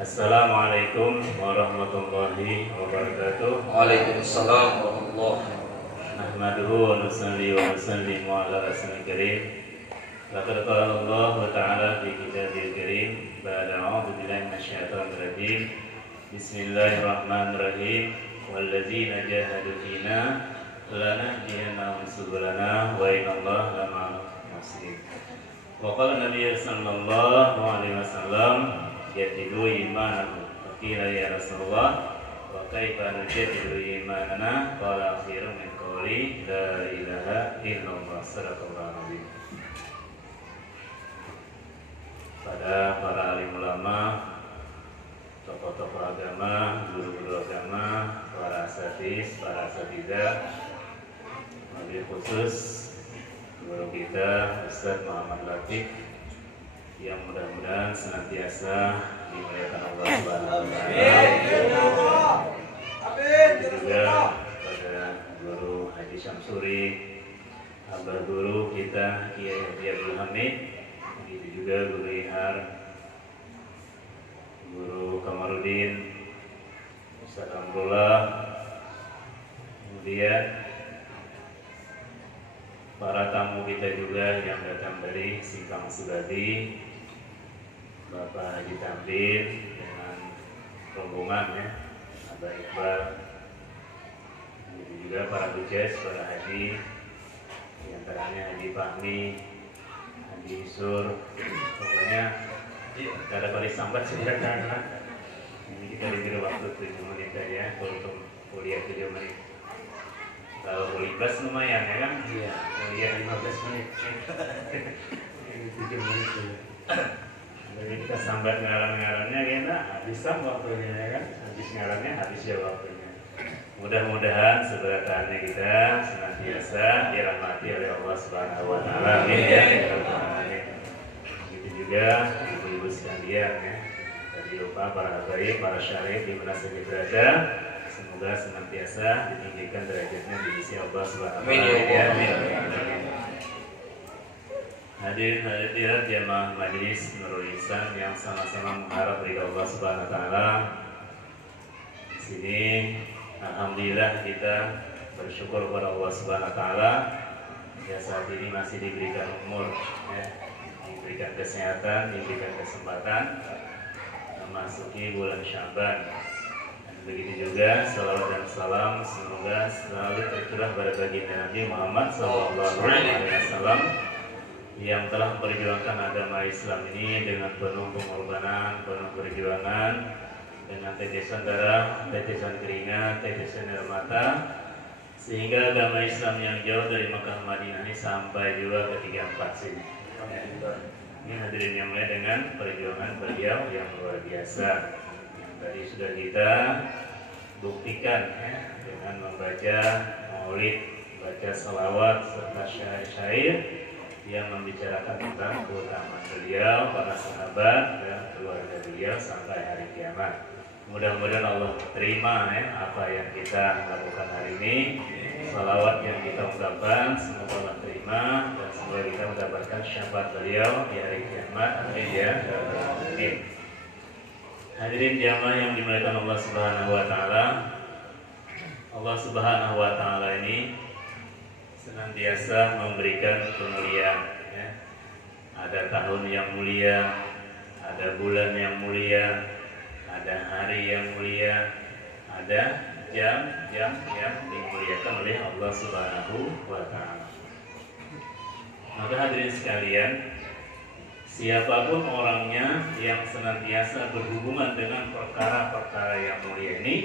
Assalamualaikum warahmatullahi wabarakatuh. Waalaikumsalam warahmatullahi wabarakatuh. Nahmaduhu wa nusalli wa nusallimu ala rasulil karim. Laqad qala Allah ta'ala fi kitabil karim ba'da a'udzu billahi minasyaitonir rajim. Bismillahirrahmanirrahim. Walladzina jahadu fina lanahdiyannahum subulana wa innallaha lama'al muhsinin. Wa qala Nabi sallallahu alaihi wasallam jadidu imanakum. Qila ya Rasulullah wa kaifa nujadidu imanana? Qala akhiru min qawli la ilaha illallah. Sadaqallahu azim. Pada para alim ulama, tokoh-tokoh agama, guru-guru agama, para asatidz, para asatidzah, wabil khusus guru kita Ustaz Muhammad Latif yang mudah-mudahan senantiasa dimuliakan Allah Subhanahu wa taala. Juga pada guru Haji Syamsuri, abah guru kita Kiai Haji Abdul Hamid, begitu juga guru Ihar, guru Kamarudin, Ustaz Amrullah, kemudian para tamu kita juga yang datang dari Simpang Sugati, Bapak Haji Tamrin dengan rombongan ya, Abah Iqbal, begitu juga para hujjaj, para haji, diantaranya Haji Fahmi, Haji Isur, pokoknya ada paling sambat sebenarnya. Ini kita diberi waktu 7 menit saja untuk kuliah 7 menit. Kalau kuliah lumayan ya kan? Iya. Kuliah 15 menit. 7 menit dulu. Jadi kita sambat ngaran-ngarannya kita habiskan waktunya ya kan? Habis ngarannya habis ya waktunya. Mudah-mudahan seberataannya kita senantiasa dirahmati oleh Allah Subhanahu wa taala. Amin ya. Begitu juga ibu-ibu sekalian ya. Tadi lupa para habaib, para syarif di mana saja berada. Semoga senantiasa ditinggikan derajatnya di sisi Allah Subhanahu wa taala. Hadirin hadirat jamaah majelis Nurul Ihsan yang sama-sama mengharap ridha Allah Subhanahu wa taala. Di sini alhamdulillah kita bersyukur kepada Allah Subhanahu wa taala ya saat ini masih diberikan umur ya, diberikan kesehatan, diberikan kesempatan memasuki bulan Syaban. Begitu juga salawat dan salam semoga selalu tercurah pada baginda Nabi Muhammad SAW yang telah memperjuangkan agama Islam ini dengan penuh pengorbanan, penuh perjuangan, dengan tetesan darah, tetesan keringat, tetesan air mata, sehingga agama Islam yang jauh dari Makkah Madinah ini sampai juga ke 34 sini. Ini hadirin yang mulia dengan perjuangan beliau yang luar biasa. Tadi sudah kita buktikan ya, dengan membaca maulid, baca salawat serta syair-syair yang membicarakan tentang keutamaan beliau, para sahabat dan keluarga beliau sampai hari kiamat. Mudah-mudahan Allah terima ya, apa yang kita lakukan hari ini, salawat yang kita ucapkan semoga Allah terima dan semoga kita mendapatkan syafaat beliau di hari kiamat. Amin ya. Amin. Hadirin jamaah yang dimuliakan Allah Subhanahu wa taala. Allah Subhanahu wa taala ini senantiasa memberikan kemuliaan ya. Ada tahun yang mulia, ada bulan yang mulia, ada hari yang mulia, ada jam-jam yang dimuliakan oleh Allah Subhanahu wa taala. Maka hadirin sekalian, siapapun orangnya yang senantiasa berhubungan dengan perkara-perkara yang mulia ini,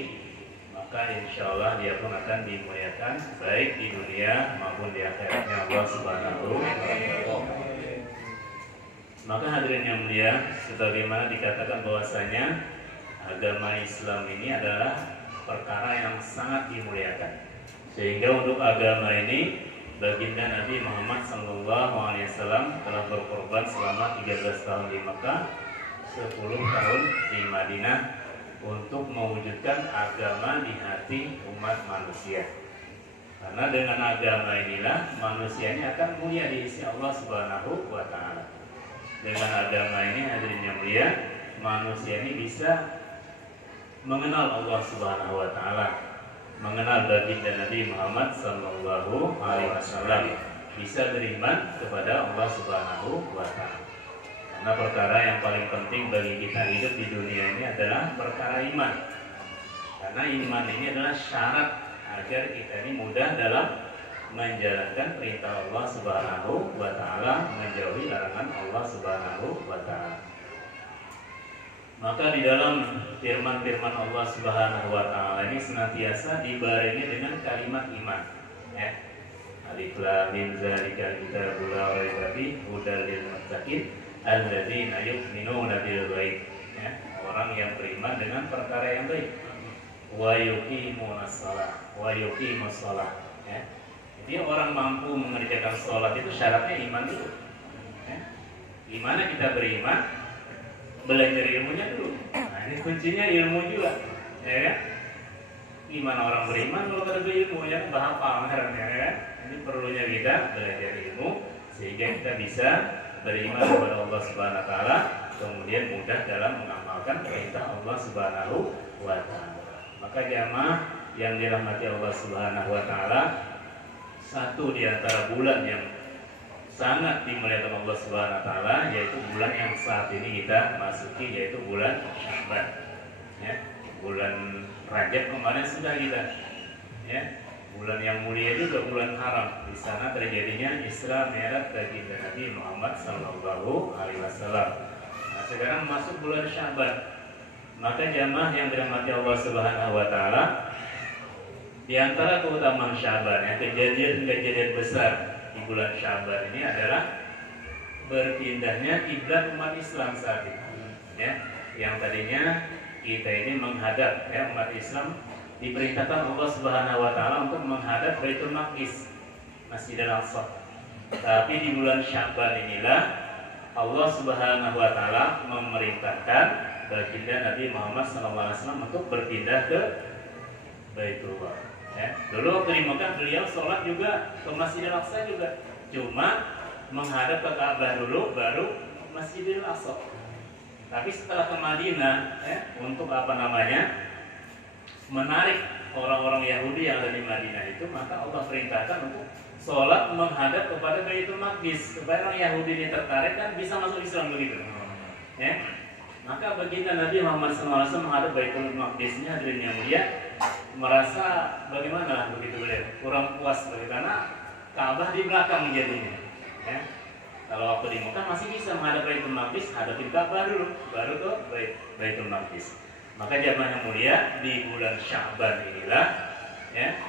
maka insya Allah dia pun akan dimuliakan baik di dunia maupun di akhiratnya Allah Subhanahu wa taala. Maka hadirin yang mulia, sebagaimana dikatakan bahwasanya agama Islam ini adalah perkara yang sangat dimuliakan, sehingga untuk agama ini baginda Nabi Muhammad SAW telah berkorban selama 13 tahun di Mekah, 10 tahun di Madinah untuk mewujudkan agama di hati umat manusia. Karena dengan agama inilah manusia ini akan mulia di sisi Allah Subhanahu wa taala. Dengan agama ini hadirin yang mulia, manusia ini bisa mengenal Allah Subhanahu wa taala, mengenal baginda Nabi Muhammad sallallahu alaihi wasallam, bisa beriman kepada Allah Subhanahu wa taala. Karena perkara yang paling penting bagi kita hidup di dunia ini adalah perkara iman. Karena iman ini adalah syarat agar kita ini mudah dalam menjalankan perintah Allah Subhanahu wa taala, menjauhi larangan Allah Subhanahu wa taala. Maka di dalam firman-firman Allah Subhanahu wa taala ini senantiasa dibarengi dengan kalimat iman, ya. Alif lam mim zalikal kitabul la raiba fihi hudal lil muttaqin alladzina yu'minuna bil ghaib, ya. Orang yang beriman dengan perkara yang baik. Wa yuqimunas shalah wa yuqimus shalah, ya. Jadi orang mampu mengerjakan sholat itu syaratnya iman dulu, ya. Gimana kita beriman? Belajar ilmunya dulu. Nah, ini kuncinya ilmu juga, ya kan? Gimana orang beriman kalau ada ilmu yang bahapal, ya kan? Ini perlunya kita belajar ilmu sehingga kita bisa beriman kepada Allah Subhanahu wa taala, kemudian mudah dalam mengamalkan perintah Allah Subhanahu wa taala. Maka jamaah yang dirahmati Allah Subhanahu wa taala, satu di antara bulan yang sangat dimuliakan Allah Subhanahu wa taala yaitu bulan yang saat ini kita masuki, yaitu bulan Sya'ban, ya. Bulan Rajab kemarin sudah kita, ya. Bulan yang mulia itu juga bulan haram. Di sana terjadinya Isra Mi'raj baginda Nabi Muhammad sallallahu alaihi wasallam. Nah, sekarang masuk bulan Sya'ban. Maka jamaah yang dirahmati Allah Subhanahu wa taala, di antara keutamaan Sya'ban, ya, kejadian-kejadian besar di bulan Sya'ban ini adalah berpindahnya kiblat umat Islam saat itu, ya. Yang tadinya kita ini menghadap, ya, umat Islam diperintahkan Allah Subhanahu wa taala untuk menghadap Baitul Maqdis, Masjidil Aqsa. Tapi di bulan Sya'ban inilah Allah Subhanahu wa taala memerintahkan baginda Nabi Muhammad SAW untuk berpindah ke Baitullah. Ya. Dulu waktu di Mekah beliau sholat juga ke Masjidil Aqsa juga, cuma menghadap ke Ka'bah dulu, baru Masjidil Aqsa. Tapi setelah ke Madinah, ya, untuk menarik orang-orang Yahudi yang ada di Madinah itu, maka Allah perintahkan untuk sholat menghadap kepada Baitul Maqdis, supaya orang Yahudi ini tertarik dan bisa masuk Islam begitu. Ya. Maka baginda Nabi Muhammad SAW menghadap Baitul Maqdisnya hadirin yang mulia, merasa bagaimana begitu beliau, kurang puas karena Ka'bah di belakang jadinya, ya. Kalau waktu di Mekah masih bisa menghadap Baitul Maqdis, hadapin Ka'bah dulu, baru ke Baitul Maqdis. Maka jamaah yang mulia, di bulan Sya'ban inilah, ya,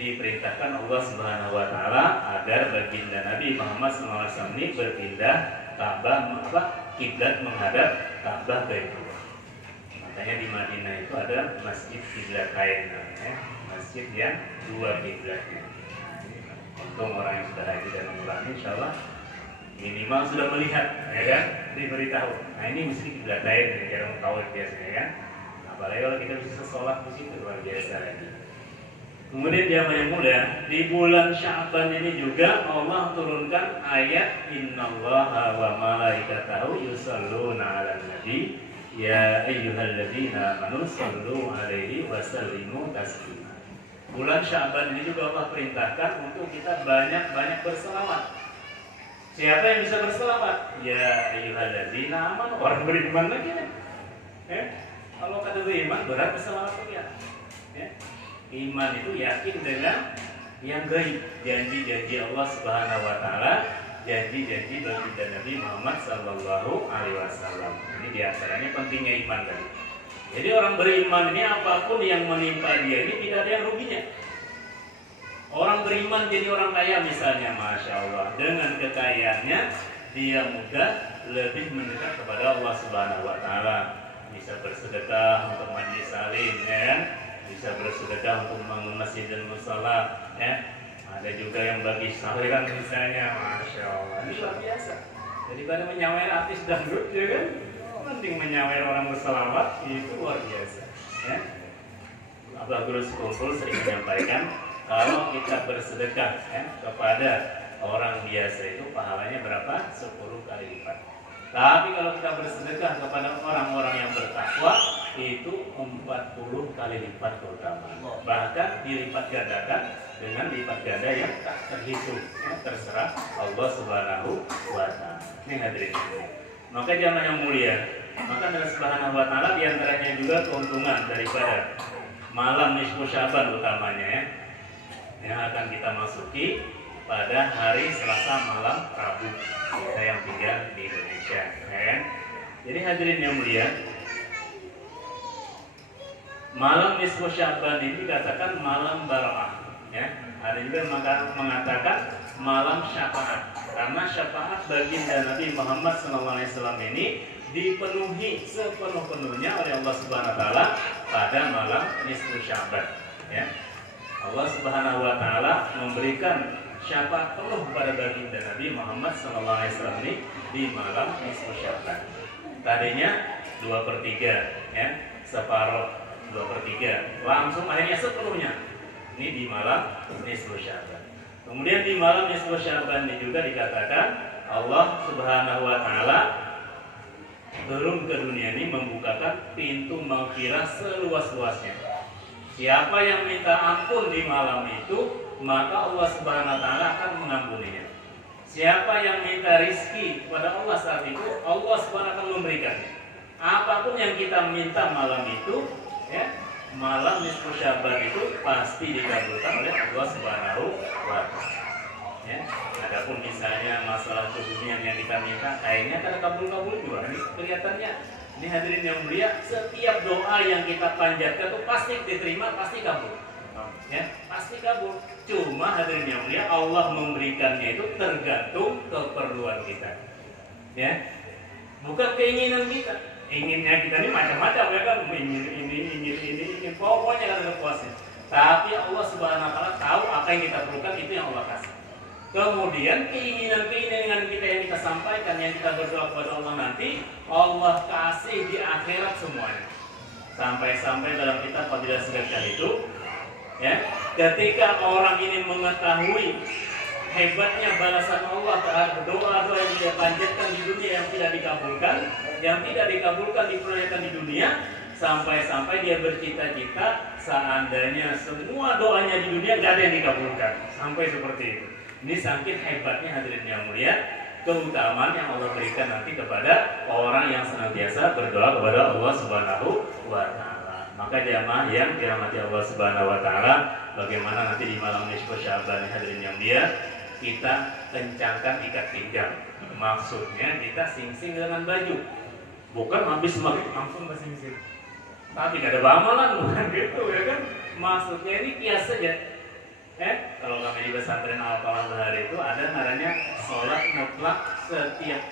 diperintahkan Allah Subhanahu wa taala agar baginda Nabi Muhammad SAW ini berpindah Ka'bah, kiblat menghadap Ka'bah Baitullah. Makanya di Madinah itu ada masjid kiblatain, ya, masjid yang dua kiblatnya. Untung orang yang sudah haji dan umrah, insyaallah minimal sudah melihat, ya kan, diberitahu. Nah, ini masjid kiblatain, ya, orang tahu biasanya, kan. Apalagi kalau kita bisa sholat di situ, luar biasa lagi. Kemudian jamaah yang mulia, di bulan Sya'ban ini juga Allah turunkan ayat Innallaha wa malaikatahu yusalluna 'alan nabi ya ayyuhalladzina amanu shallu 'alaihi wa sallimu taslima. Bulan Sya'ban ini juga Allah perintahkan untuk kita banyak-banyak berselawat. Siapa yang bisa berselawat? Ya ayyuhalladzina amanu, orang beriman lagi, kan? Kalau kata beriman berat berselawat ya. Iman itu yakin dengan yang gaib, janji-janji Allah Subhanahu wa taala, janji-janji baginda Nabi Muhammad sallallahu alaihi wasallam. Ini diantaranya pentingnya iman tadi. Jadi orang beriman ini apapun yang menimpa dia ini tidak ada yang ruginya. Orang beriman jadi orang kaya misalnya, masya Allah, dengan kekayaannya dia mudah lebih mendekat kepada Allah Subhanahu wa taala. Bisa bersedekah untuk majelis salim, ya kan? Bisa bersedekah untuk membangun masjid dan musala, ya. Ada juga yang bagi saweran misalnya, masya Allah, ini luar biasa. Daripada menyawer artis dangdut, ya kan, mending menyawer orang berselawat, itu luar biasa, ya. Abah Guru Sekumpul sering menyampaikan, kalau kita bersedekah, ya, kepada orang biasa itu pahalanya berapa? 10 kali lipat. Tapi kalau kita bersedekah kepada orang-orang yang bertakwa, itu 40 kali lipat keutamaan. Bahkan dilipat gandakan dengan lipat ganda yang tak terhitung, ya, terserah Allah Subhanahu wa Ta'ala. Ini hadirin. Maka jamaah yang mulia, maka Allah Subhanahu wa Ta'ala diantaranya juga keuntungan daripada malam nisfu Syaban utamanya, ya, yang akan kita masuki pada hari Selasa malam Rabu kita yang tinggal di Indonesia, ya. Jadi hadirin yang mulia, malam nisfu Syaban ini dikatakan malam barakah, ya. Ada juga mengatakan malam syafaat, karena syafaat baginda Nabi Muhammad SAW ini dipenuhi sepenuh-penuhnya oleh Allah Subhanahu wa Ta'ala pada malam nisfu Syaban, ya. Allah Subhanahu wa Ta'ala memberikan syafaat penuh kepada baginda Nabi Muhammad SAW ini di malam nisfu Syaban. Tadinya 2/3, ya, separuh 2/3, langsung akhirnya sepenuhnya ini di malam nisfu Syaban. Kemudian di malam nisfu Syaban ini juga dikatakan Allah Subhanahu wa Ta'ala turun ke dunia ini membukakan pintu maghfirah seluas-luasnya. Siapa yang minta ampun di malam itu, maka Allah Subhanahu wa Ta'ala akan mengampuninya. Siapa yang minta rizki kepada Allah saat itu, Allah Subhanahu wa Ta'ala akan memberikannya. Apapun yang kita minta malam itu, ya, malam nisfu Syaban itu pasti dikabulkan oleh Allah Subhanahu wa Ta'ala. Ya, adapun misalnya masalah kebumian yang kita minta, kayaknya ada kabul-kabul juga. Ini kelihatannya, ini hadirin yang mulia, setiap doa yang kita panjatkan itu pasti diterima, pasti kabul. Ya, pasti kabul. Cuma hadirin yang mulia, Allah memberikannya itu tergantung keperluan kita. Ya, bukan keinginan kita. Inginnya kita ini macam-macam, ya kan, ingin pokoknya ada kepuasan. Tapi Allah Subhanahu wa Ta'ala tahu apa yang kita perlukan, itu yang Allah kasih. Kemudian keinginan kita yang kita sampaikan, yang kita berdoa kepada Allah nanti, Allah kasih di akhirat semuanya. Sampai-sampai dalam kitab Fadilah Sedekah itu, ya, ketika orang ini mengetahui hebatnya balasan Allah terhadap doa-doa yang dia panjatkan di dunia yang tidak dikabulkan diproyekkan di dunia, sampai-sampai dia bercita-cita seandainya semua doanya di dunia gak ada yang dikabulkan, sampai seperti itu. Ini saking hebatnya hadirin yang mulia, keutamaan yang Allah berikan nanti kepada orang yang senantiasa berdoa kepada Allah Subhanahu wa Ta'ala. Maka jamaah yang dirahmati Allah Subhanahu wa Ta'ala, bagaimana nanti di malam nisfu Syaban hadirin yang mulia, kita kencangkan ikat pinggang. Maksudnya kita sing-sing dengan baju, bukan habis maghrib langsung ke sing-sing. Tapi gak ada amalan, bukan gitu, ya kan? Maksudnya ini kias saja. Kalau kami di pesantren Al-Falah Bahari itu ada namanya sholat mutlak setiap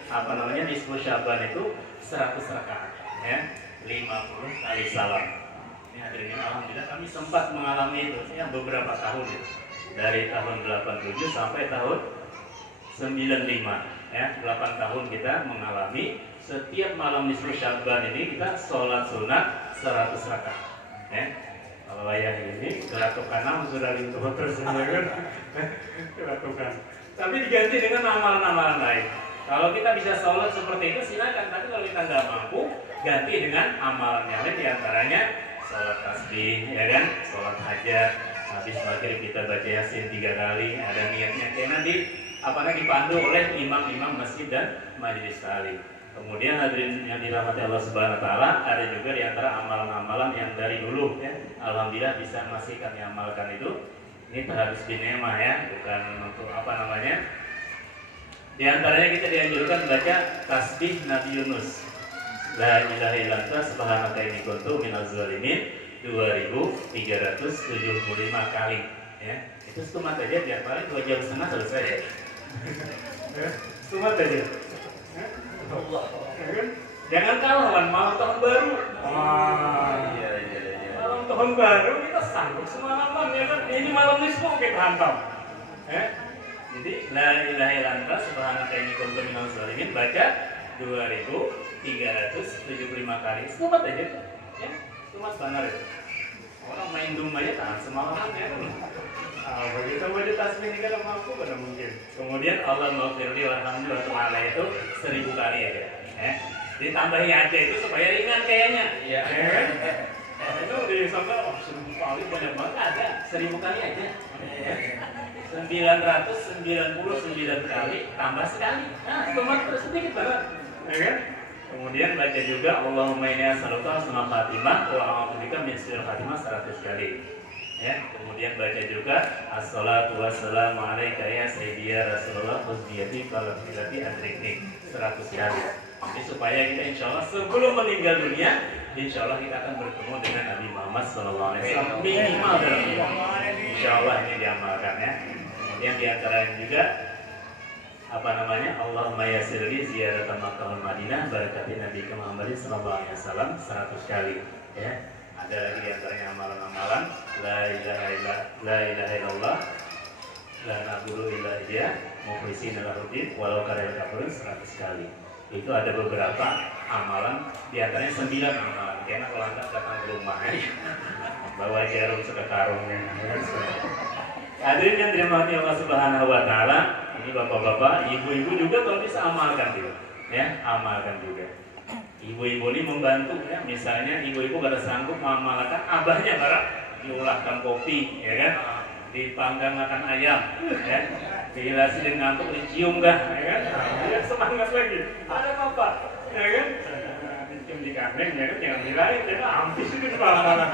nisfu Syaban itu 100 rakaat, ya, 50 kali salam. Ini hadirin, alhamdulillah kami sempat mengalami itu, ya, beberapa tahun ya. Dari tahun 87 sampai tahun 95, ya, 8 tahun kita mengalami setiap malam nisfu Syaban ini kita sholat sunat 100 rakaat, ya. Kalau ayah ini gelatukan sudah lintuh terus, kan? Gelatukan. Tapi diganti dengan amalan-amalan lain. Kalau kita bisa sholat seperti itu silakan, tapi kalau kita nggak mampu, ganti dengan amalan yang lain, diantaranya sholat tasbih, ya kan? Sholat hajat. Habis maghrib kita baca Yasin 3 kali, ada niatnya karena dipandu oleh imam-imam masjid dan majelis taklim. Kemudian hadirin yang dirahmati Allah Subhanahu wa Ta'ala, ada juga di antara amalan-amalan yang dari dulu, ya, alhamdulillah bisa masih kami amalkan itu. Ini terharus binemah, ya, bukan untuk di antaranya kita dianjurkan baca tasbih Nabi Yunus, la ilaha illa anta subhanaka inni kuntu minaz zalimin, 2375 kali, ya. Itu stumat aja, biar paling 2 jam setengah selesai, ya. Stumat aja, ya. Jangan kalah malam tahun baru. Malam tahun baru kita sanggup semalaman, ya kan? Ini malam nisfu kita hantam, ya. Jadi la ilaha illa anta subhanaka inni kuntu minaz zalimin baca 2375 kali. Stumat aja, ya. Stumat benar itu. Orang main dumanya tahan semalaman, ya. Begitu baca tasbih ini kalau mampu pada mungkin. Kemudian Allah maghfirli warhamni wa ta'ala itu 1000 kali aja, Ditambahi aja itu supaya ringan kayaknya. Iya. Ya kan? Itu disangka 1000 kali banyak banget, ada 1000 kali aja. 999 kali tambah sekali. Nah, cuma sedikit banget. Ya kan? Kemudian baca juga Allahumma inni as'aluka husnul khatimah wa a'udzubika min su'il khatimah 100 kali. Ya, kemudian baca juga assalatu wassalamu alaika ya sayyidina Rasulullah husniyati qalbiyati adrikni 100 kali. Jadi supaya kita insya Allah sebelum meninggal dunia, insya Allah kita akan bertemu dengan Nabi Muhammad SAW minimal dalam hidup. Insya Allah ini diamalkan ya. Kemudian diantaranya juga Allahumma yassirli ziyarat Makkah wal Madinah barakati Nabi Muhammad SAW 100 kali ya. Ada lagi diantaranya amalan-amalan la ilaha illallah la na'budu illa iyyah mukhlishina lahuddin walau karihal kafirun 100 kali. Itu ada beberapa amalan, diantaranya 9 amalan. Karena kalau anda datang ke rumah bawa jarum sekekarungnya. Hadirin yang dirahmati Allah Subhanahu Wa Taala, ini bapak-bapak, ibu-ibu juga kalau bisa amalkan juga, ya amalkan juga. Ibu-ibu ini membantu ya, misalnya ibu-ibu pada sanggup mengamalkan abahnya barang diulahkan kopi, ya kan, dipanggang makan ayam, ya, dihilasin dengan ngantuk dicium dah, ya kan, dia semangat lagi, ada apa, ya kan, dicium di kandeng, ya kan, jangan dilain, jangan hampir itu malah.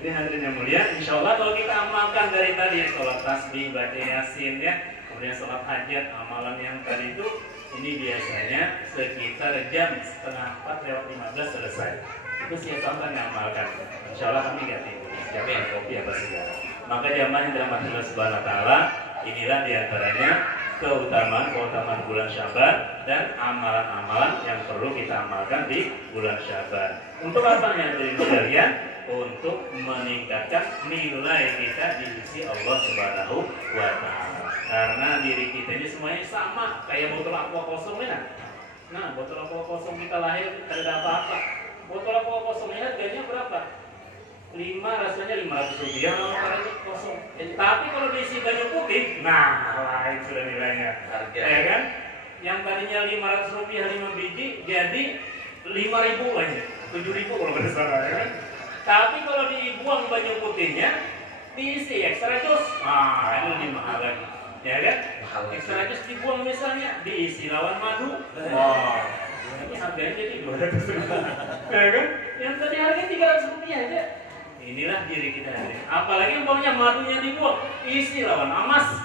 Jadi hadirin yang mulia, insya Allah kalau kita amalkan dari tadi sholat tasbih, baca yasin ya, kemudian sholat hajat, amalan yang tadi itu, ini biasanya sekitar jam setengah 4 lewat 15 selesai. Itu siapa yang amalkan? Insya Allah kami nggak tidur, siapa yang kopi apa segala. Maka jamaah yang dirahmati Allah Subhanahu Wa Taala, inilah diantaranya keutamaan bulan Syaban dan amalan-amalan yang perlu kita amalkan di bulan Syaban. Untuk apa yang dari sekalian? Untuk meningkatkan nilai kita di sisi Allah Subhanahu Wa Taala. Karena diri kita ini semuanya sama, kayak botol aqua kosong ya. Nah, botol aqua kosong kita lahir tidak ada apa-apa. Botol aqua kosong ini harganya berapa? 5, rasanya 500 rupiah kalau kosong. Tapi kalau diisi banyu putih, nah lain sudah nilainya. Ya kan? Yang tadinya 500 rupiah 5 biji jadi 5.000 aja, 7.000 kalau nggak salah ya kan? Tapi kalau dibuang banyu putihnya, diisi ekstra jus, itu lebih mahal lagi, ya kan? Ekstra jus dibuang misalnya, diisi lawan madu, ini harganya jadi 200 rupiah, ya kan? Yang tadi harganya 300 rupiah aja. Inilah diri kita hari. Apalagi umpamanya madunya dibuang, isi lawan emas,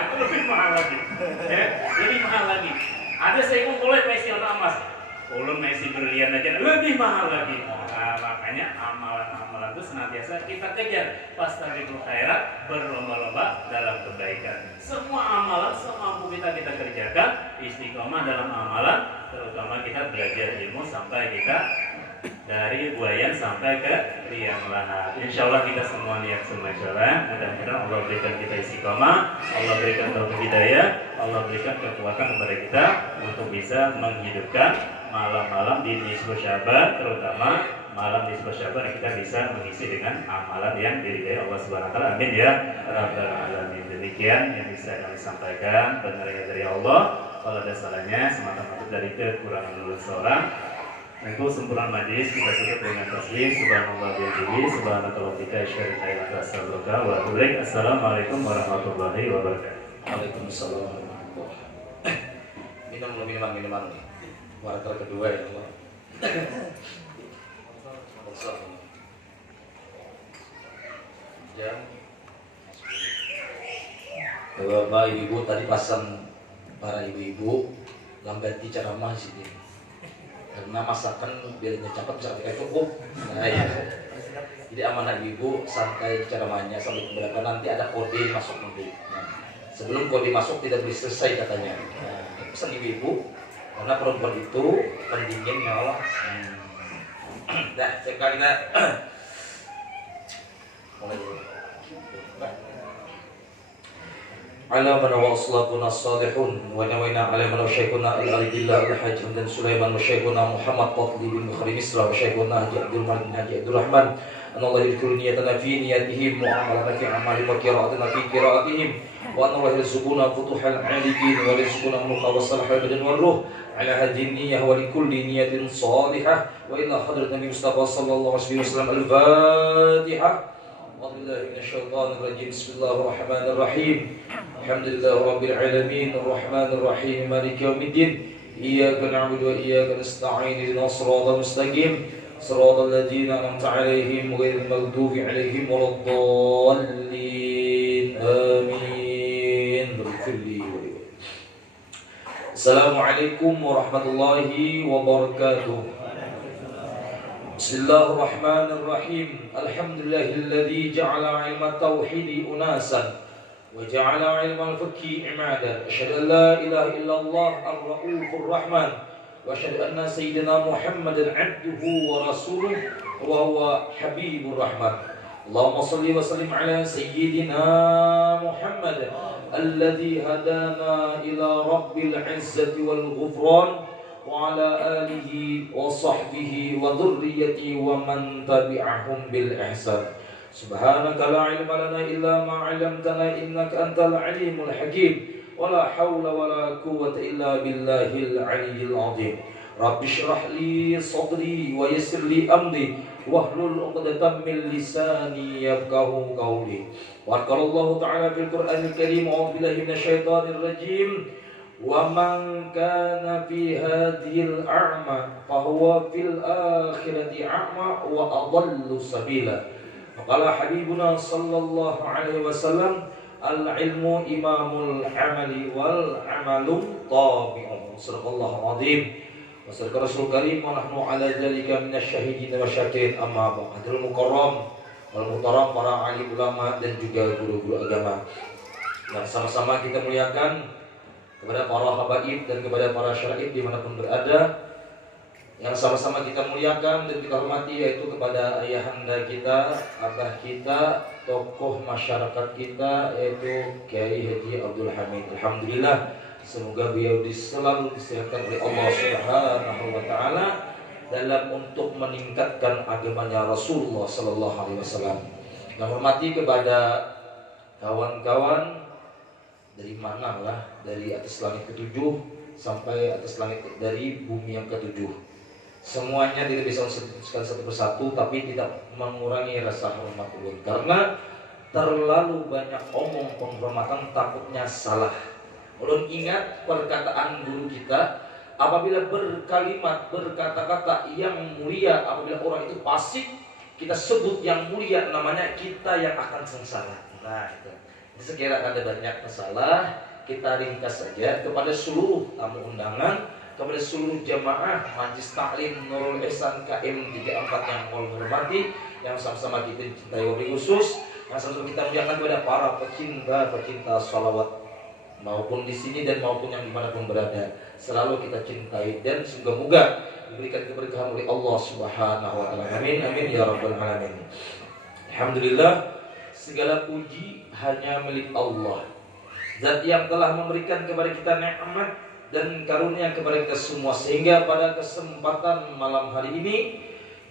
itu lebih mahal lagi, ya? Lebih mahal lagi. Ada seekor kulit isi lawan emas. Ulun masih berlian aja lebih mahal lagi. Nah, makanya amalan-amalan itu senantiasa kita kejar. Fastabiqul khairat, berlomba-lomba dalam kebaikan. Semua amalan semampu kita kerjakan, istiqomah dalam amalan, terutama kita belajar ilmu sampai kita dari buayan sampai ke liang lahat. Insya Allah kita semua niat semua jalan. Mudah-mudahan Allah berikan kita istiqomah, Allah berikan taufik hidayah, Allah berikan kekuatan kepada kita untuk bisa menghidupkan malam-malam di nisfu Syaban, terutama malam nisfu Syaban yang kita bisa mengisi dengan amalan yang diridhai Allah Subhanahu Wa Taala. Amin ya rabbal alamin. Demikian yang bisa kami sampaikan, benarnya dari Allah. Kalau ada salahnya semata-mata dari kekurangan lulus seorang. Untuk sempurna majlis kita tutup dengan tasbih subhanallah bihamdihi subhanallahi wa bihamdihi. Assalamualaikum warahmatullahi wabarakatuh. Waalaikumsalam warahmatullahi wabarakatuh. Minuman nih. Warga kedua ya Allah. Jam. Bapak ibu tadi pasang para ibu-ibu lambat di ceramah sini. Karena masakan biar cepat bisa kita cukup. Nah ya. Jadi amanah ibu santai ceramahnya sampai keberapa nanti ada kode masuk nanti. Nah, sebelum kode masuk tidak boleh selesai katanya. Nah, pesan ibu-ibu karena perempuan itu pendingin ya Allah. Nah, sekarang kita mulai dulu. Ala man wa aslafuna salihun wa nawayna ala man syaikhuna al-alidillah al-hajj dan Sulaiman wa syaikhuna Muhammad Qatli bin Mukhari Misra wa syaikhuna Haji Abdul Malik bin Haji Abdul Rahman an Allah yadhkuru niyatana fi niyatihim wa amalana fi amalihim wa qira'atana fi qira'atihim وأن الله يرزقنا فتوح العارفين ويرزقنا ملوك وصالح البدن والروح على هذه النية ولكل نية صالحة وإلى حضرة النبي مصطفى صلى الله عليه وسلم الفاتحة. أعوذ بالله من الشيطان الرجيم. بسم الله الرحمن الرحيم. الحمد لله رب العالمين الرحمن الرحيم مالك يوم الدين إياك نعبد وإياك نستعين اهدنا الصراط المستقيم صراط الذين أنعمت عليهم غير المغضوب عليهم ولا الضالين آمين. اغفر لي ولي. Assalamualaikum warahmatullahi wabarakatuh. Bismillahirrahmanirrahim. Alhamdulillahilladzi ja'ala 'ilma tauhidi unasan wa ja'ala 'ilma al-fiqhi imadan. Asyhadu an la ilaha illallah ar-raufur rahman wa asyhadu anna sayyidina Muhammadan 'abduhu wa rasuluh wa huwa habibur rahman. Allahumma shalli wa sallim ala sayyidina Muhammad alladzi hadana ila rabbil 'izzati wal ghufran wa ala alihi wa sahbihi wa dhurriyyatihi wa man tabi'ahum bil ihsan. Subhanaka la ilma lana illa ma 'allamtana innaka antal alimul hakim. Wa la hawla wa la quwwata illa billahil aliyyil azim. Rabbi shrah li sadri wa yassir li amri wahlul 'uqdatam min lisani yafqahu qawli. Wa qala Allah ta'ala fil Qur'anil Karim a'udzu billahi minasyaitonir rajim. Wa man kana fi hadhil a'ma fa huwa fil akhirati a'ma wa adallu sabila. Qala habibuna sallallahu alaihi wasallam al-ilmu imamul amali wal amalu tabi'un. Sadaqallahu azim. Wa sadaqa Rasul Karim wa nahnu ala dzalika minasyahidin wa syakirin amma ba'd. Hadirul mukarram wal muhtaram para alim ulama dan juga guru-guru agama. Dan sama-sama kita muliakan kepada para habaib dan kepada para syarif dimanapun berada, yang sama-sama kita muliakan dan kita hormati, yaitu kepada ayahanda kita, abah kita, tokoh masyarakat kita, yaitu Kiai Haji Abdul Hamid. Alhamdulillah, semoga beliau selalu disehatkan oleh Allah Subhanahu wa taala dalam untuk meningkatkan agamanya Rasulullah sallallahu alaihi wasallam. Dan hormati kepada kawan-kawan dari mana lah, dari atas langit ketujuh sampai atas langit dari bumi yang ketujuh. Semuanya tidak bisa disebutkan satu persatu, tapi tidak mengurangi rasa hormat ulun. Karena terlalu banyak omong penghormatan takutnya salah. Ulun ingat perkataan guru kita, apabila berkalimat, berkata-kata yang mulia, apabila orang itu fasik, kita sebut yang mulia, namanya kita yang akan sengsara. Nah itu. Sekiranya ada banyak masalah, kita ringkas saja kepada seluruh tamu undangan, kepada seluruh jamaah Majlis Taklim Nurul Ihsan KM 34 yang mau hormati, yang sama-sama kita cintai wabil khusus, yang sama-sama kita muliakan kepada para pecinta sholawat, maupun di sini dan maupun yang dimanapun berada, selalu kita cintai dan semoga diberikan keberkahan oleh Allah Subhanahu wa taala. Amin amin ya rabbal alamin. Alhamdulillah, segala puji hanya milik Allah, Zat yang telah memberikan kepada kita nikmat dan karunia kepada kita semua, sehingga pada kesempatan malam hari ini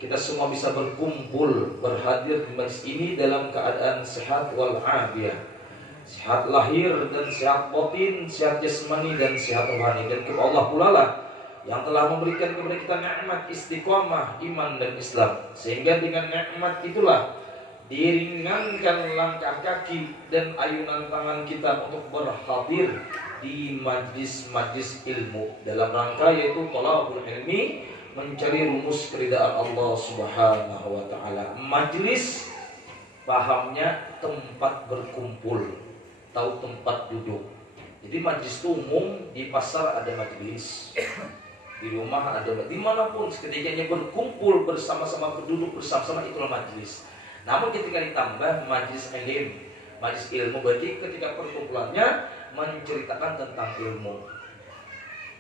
kita semua bisa berkumpul, berhadir di majlis ini dalam keadaan sehat wal afiyah, sehat lahir dan sehat batin, sehat jasmani dan sehat rohani. Dan kepada Allah pula lah yang telah memberikan kepada kita nikmat istiqamah iman dan Islam, sehingga dengan nikmat itulah diringankan langkah kaki dan ayunan tangan kita untuk berhadir di majlis-majlis ilmu dalam rangka yaitu thalabul ilmi, mencari rumus keridaan Allah Subhanahu wa taala. Majlis pahamnya tempat berkumpul, tahu tempat duduk. Jadi majlis itu umum, di pasar ada majlis, di rumah ada, dimanapun ketikanya berkumpul bersama-sama, berduduk bersama-sama, itulah majlis. Namun ketika ditambah majlis ilmu berarti ketika perkumpulannya menceritakan tentang ilmu.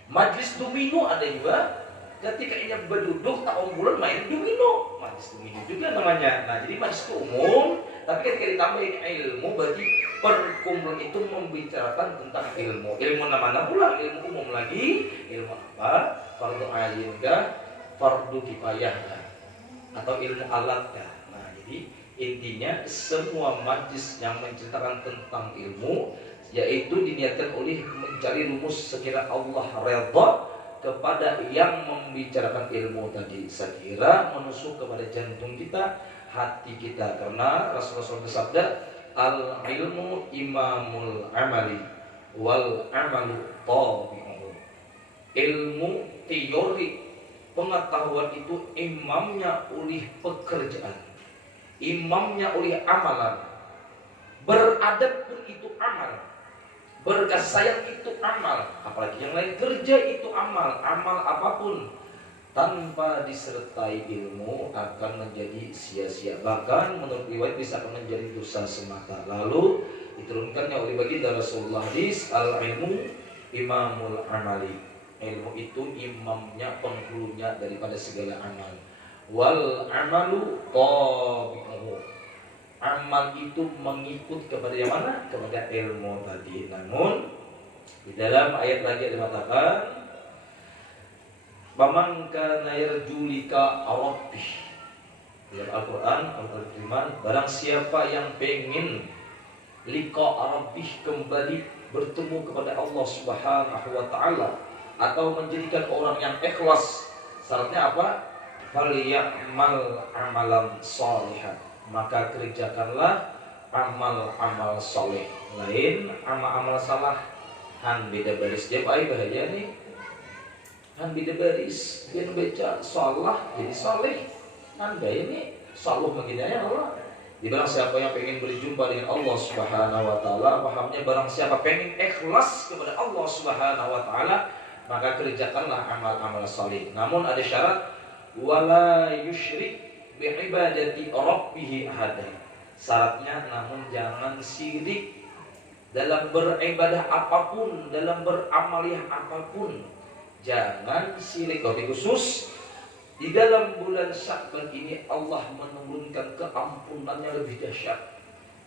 Majlis domino ada juga, ketika ini berduduk tak bulan main domino, majlis domino juga namanya. Nah jadi majlis itu umum, tapi ketika ditambah ilmu berarti perkumpulan itu membicarakan tentang ilmu. Ilmu mana pula, ilmu umum lagi, ilmu apa? Fardu ain kah, fardu kifayah kah, atau ilmu alat kah? Nah jadi intinya semua majlis yang menceritakan tentang ilmu yaitu diniatkan oleh mencari rumus sekira Allah redha kepada yang membicarakan ilmu tadi. Saya kira menusuk kepada jantung kita, hati kita, karena Rasulullah SAW bersabda, al ilmu imamul amali wal amalu tabi'uhu. Ilmu teori pengetahuan itu imamnya oleh pekerjaan, imamnya oleh amalan. Beradab pun itu amal, berkasih sayang itu amal, apalagi yang lain, kerja itu amal. Amal apapun tanpa disertai ilmu akan menjadi sia-sia, bahkan menurut riwayat bisa akan menjadi dosa semata. Lalu diturunkannya oleh baginda Rasulullah hadis, al ilmu imamul amali, ilmu itu imamnya, penghulunya daripada segala amal. Wal amalu tabi'uhu, amal itu mengikut kepada yang mana? Kepada ilmu tadi. Namun di dalam ayat lagi ada mengatakan, "Faman kana yarju lika rabbih." Dalam Al-Qur'an, Al-Qur'an, barang siapa yang pengen lika rabbih, kembali bertemu kepada Allah Subhanahu wa taala, atau menjadikan orang yang ikhlas, syaratnya apa? Falyamal amalan shalihan, maka kerjakanlah amal-amal soleh. Lain amal-amal salah, han beda baris. Dia bahaya nih, han beda baris, dia baca salah jadi soleh. Anda ini salah menghidayah Allah. Di barang siapa yang pengen berjumpa dengan Allah Subhanahu wa taala, pahamnya barang siapa pengen ikhlas kepada Allah Subhanahu wa taala, maka kerjakanlah amal-amal soleh. Namun ada syarat, wala yusyrik bi'ibadati rabbih ahada. Syaratnya, namun jangan syirik dalam beribadah apapun, dalam beramaliyah apapun. Jangan syirik. Lebih khusus di dalam bulan Sya'ban ini Allah menurunkan keampunannya lebih dahsyat,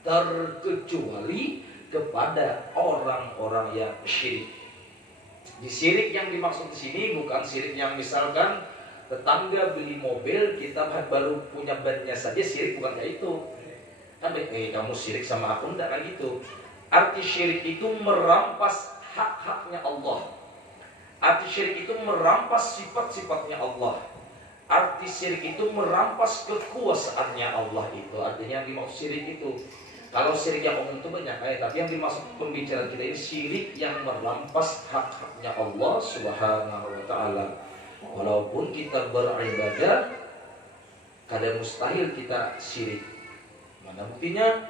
terkecuali kepada orang-orang yang syirik. Di syirik yang dimaksud di sini bukan syirik yang misalkan tetangga beli mobil, kita baru punya bannya saja syirik, bukan kayak itu. Kan kamu syirik sama aku, enggak kayak gitu. Arti syirik itu merampas hak-haknya Allah. Arti syirik itu merampas sifat-sifatnya Allah. Arti syirik itu merampas kekuasaannya Allah. Itu artinya yang dimaksud syirik itu. Kalau syirik yang umum itu banyak, tapi yang dimaksud pembicaraan kita ini syirik yang merampas hak-haknya Allah Subhanahu wa taala. Walaupun kita beribadah, kadang mustahil kita syirik. Mana buktinya?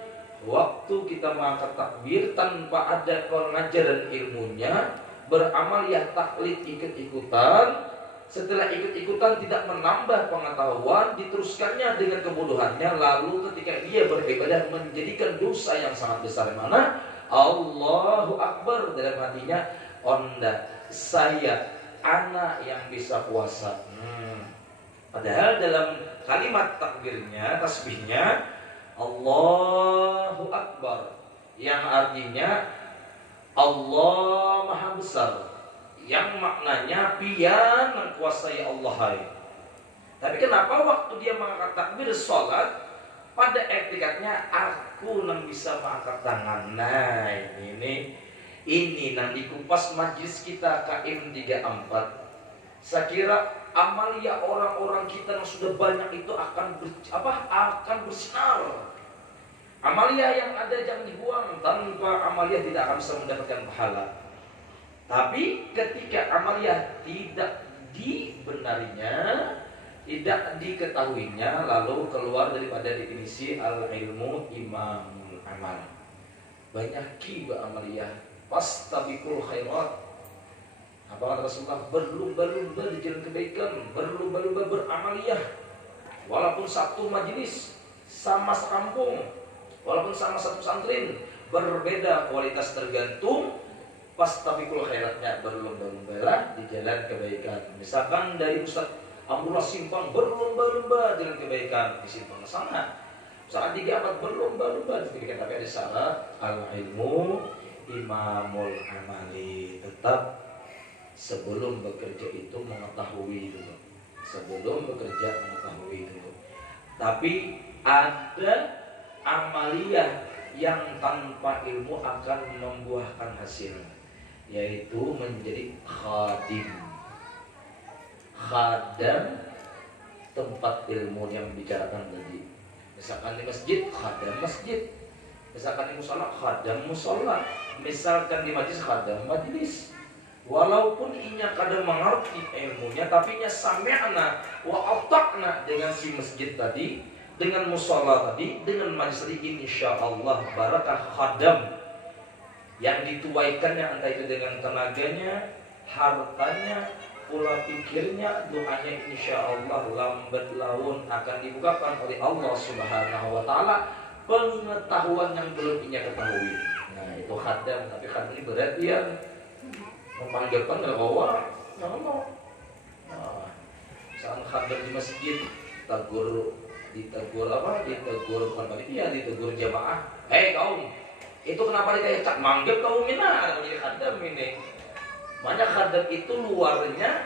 Waktu kita mengangkat takbir tanpa ada pengajaran ilmunya, beramal ya taklid, ikut-ikutan. Setelah ikut-ikutan tidak menambah pengetahuan, diteruskannya dengan kebodohannya. Lalu ketika dia beribadah menjadikan dosa yang sangat besar. Mana? Allahu Akbar dalam hatinya, onda saya anak yang bisa puasa. Padahal dalam kalimat takbirnya, tasbihnya Allahu Akbar, yang artinya Allah Maha Besar, yang maknanya pian mengkuasai Allah. Tapi kenapa waktu dia mengangkat takbir sholat, pada etikatnya aku yang bisa mengangkat tangan. Nah ini nanti kupas majlis kita KM 34. Saya kira amalia orang-orang kita yang sudah banyak itu akan bersinar. Amalia yang ada jangan dibuang. Tanpa amalia tidak akan bisa mendapatkan pahala. Tapi ketika amalia tidak dibenarinya, tidak diketahuinya, lalu keluar daripada definisi al-ilmu imamul amal. Banyak kiba amalia. Fastabiqul khairat. Apa kata Rasulullah? Berlumba-lumba di jalan kebaikan, berlumba-lumba beramaliyah. Walaupun satu majelis, sama sekampung, walaupun sama satu pesantren, berbeda kualitas tergantung fastabiqul khairatnya. Berlumba-lumbalah di jalan kebaikan. Misalkan dari Ustaz Amrullah Simpang, berlumba-lumba jalan kebaikan di Simpang sana. Saat 3 abad berlumba-lumba di kebaikan, tapi ada syarat al-ilmu imamul amali. Tetap sebelum bekerja itu mengetahui dulu. Sebelum bekerja mengetahui dulu. Tapi ada amaliyah yang tanpa ilmu akan membuahkan hasil, yaitu menjadi khadim. Khadam tempat ilmu yang dibicarakan tadi. Misalkan di masjid, khadam masjid. Misalkan di musola, khadam musola. Misalkan di majlis, khadam majlis. Walaupun inya kadang mengerti ilmunya, tapi inya sami'na wa ata'na dengan si masjid tadi, dengan musola tadi, dengan majlis tadi, insyaallah barakah khadam yang dituaikannya, entah itu dengan tenaganya, hartanya, pola pikirnya, doanya, insyaallah lambat laun akan dibukakan oleh Allah Subhanahu wa taala pengetahuan yang belum inya ketahui. Nah, itu khadam, tapi khadam ini berat ya. Memanggilkan nggak bawa, nggak mau. Nah, misalnya khadam di masjid, ditegur bukan panitia, ditegur jamaah. Hei kaum, itu kenapa ditanya manggil kaum ini? Menjadi khadam ini. Banyak khadam itu luarnya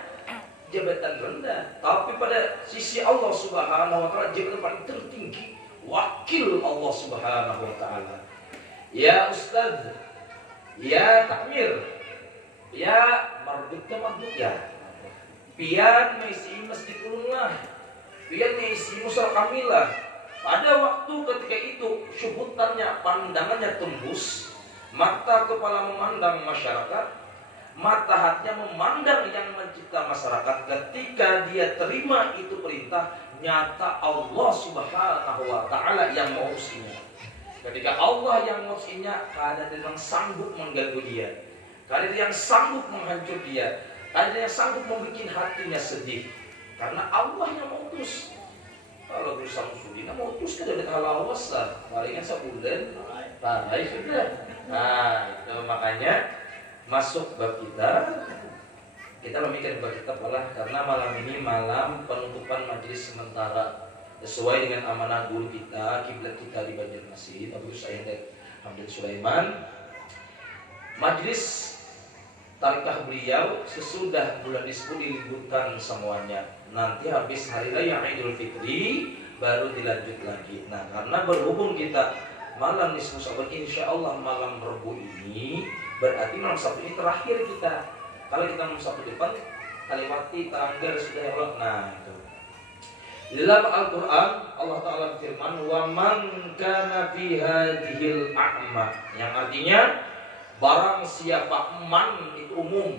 jabatan rendah, tapi pada sisi Allah Subhanahu wa taala jabatan paling tertinggi, wakil Allah Subhanahu wa taala. Ya Ustaz, ya takmir, ya marbutnya marbut ya. Pian mengisi masjid ulunlah, pian mengisi musal kamilah. Pada waktu ketika itu syuhutannya, pandangannya tembus, mata kepala memandang masyarakat, mata hatinya memandang yang mencipta masyarakat. Ketika dia terima itu perintah, nyata Allah Subhanahu wa taala yang mengurusinya. Ketika Allah yang mengurusinya, ada yang sanggup mengganggu dia. Ada yang sanggup menghancur dia, ada yang sanggup membuat hatinya sedih, karena Allah yang mengutus. Kalau Guru Samsudin mengutus ke dari Allah wasar, palingan sebulan, tarai sudah. Nah, itu makanya masuk bab kita memikirkan bab kita pola, karena malam ini malam penutupan majelis sementara sesuai dengan amanah guru kita, kiblat kita di Banjarmasin, Abu Sa'id Hamid Sulaiman. Majelis tarikah beliau sesudah bulan disebut diliburkan semuanya. Nanti habis hari raya Idul Fitri baru dilanjut lagi. Nah, karena berhubung kita malam nisfu Sya'ban, insyaallah malam Rabu ini berarti malam Sabtu ini terakhir kita. Kalau kita malam Sabtu depan lewati tanggal sudah Allah. Nah, itu. Di dalam Al-Qur'an Allah taala berfirman, "Wa man kana fi hadhil a'ma", yang artinya barang siapa man itu umum,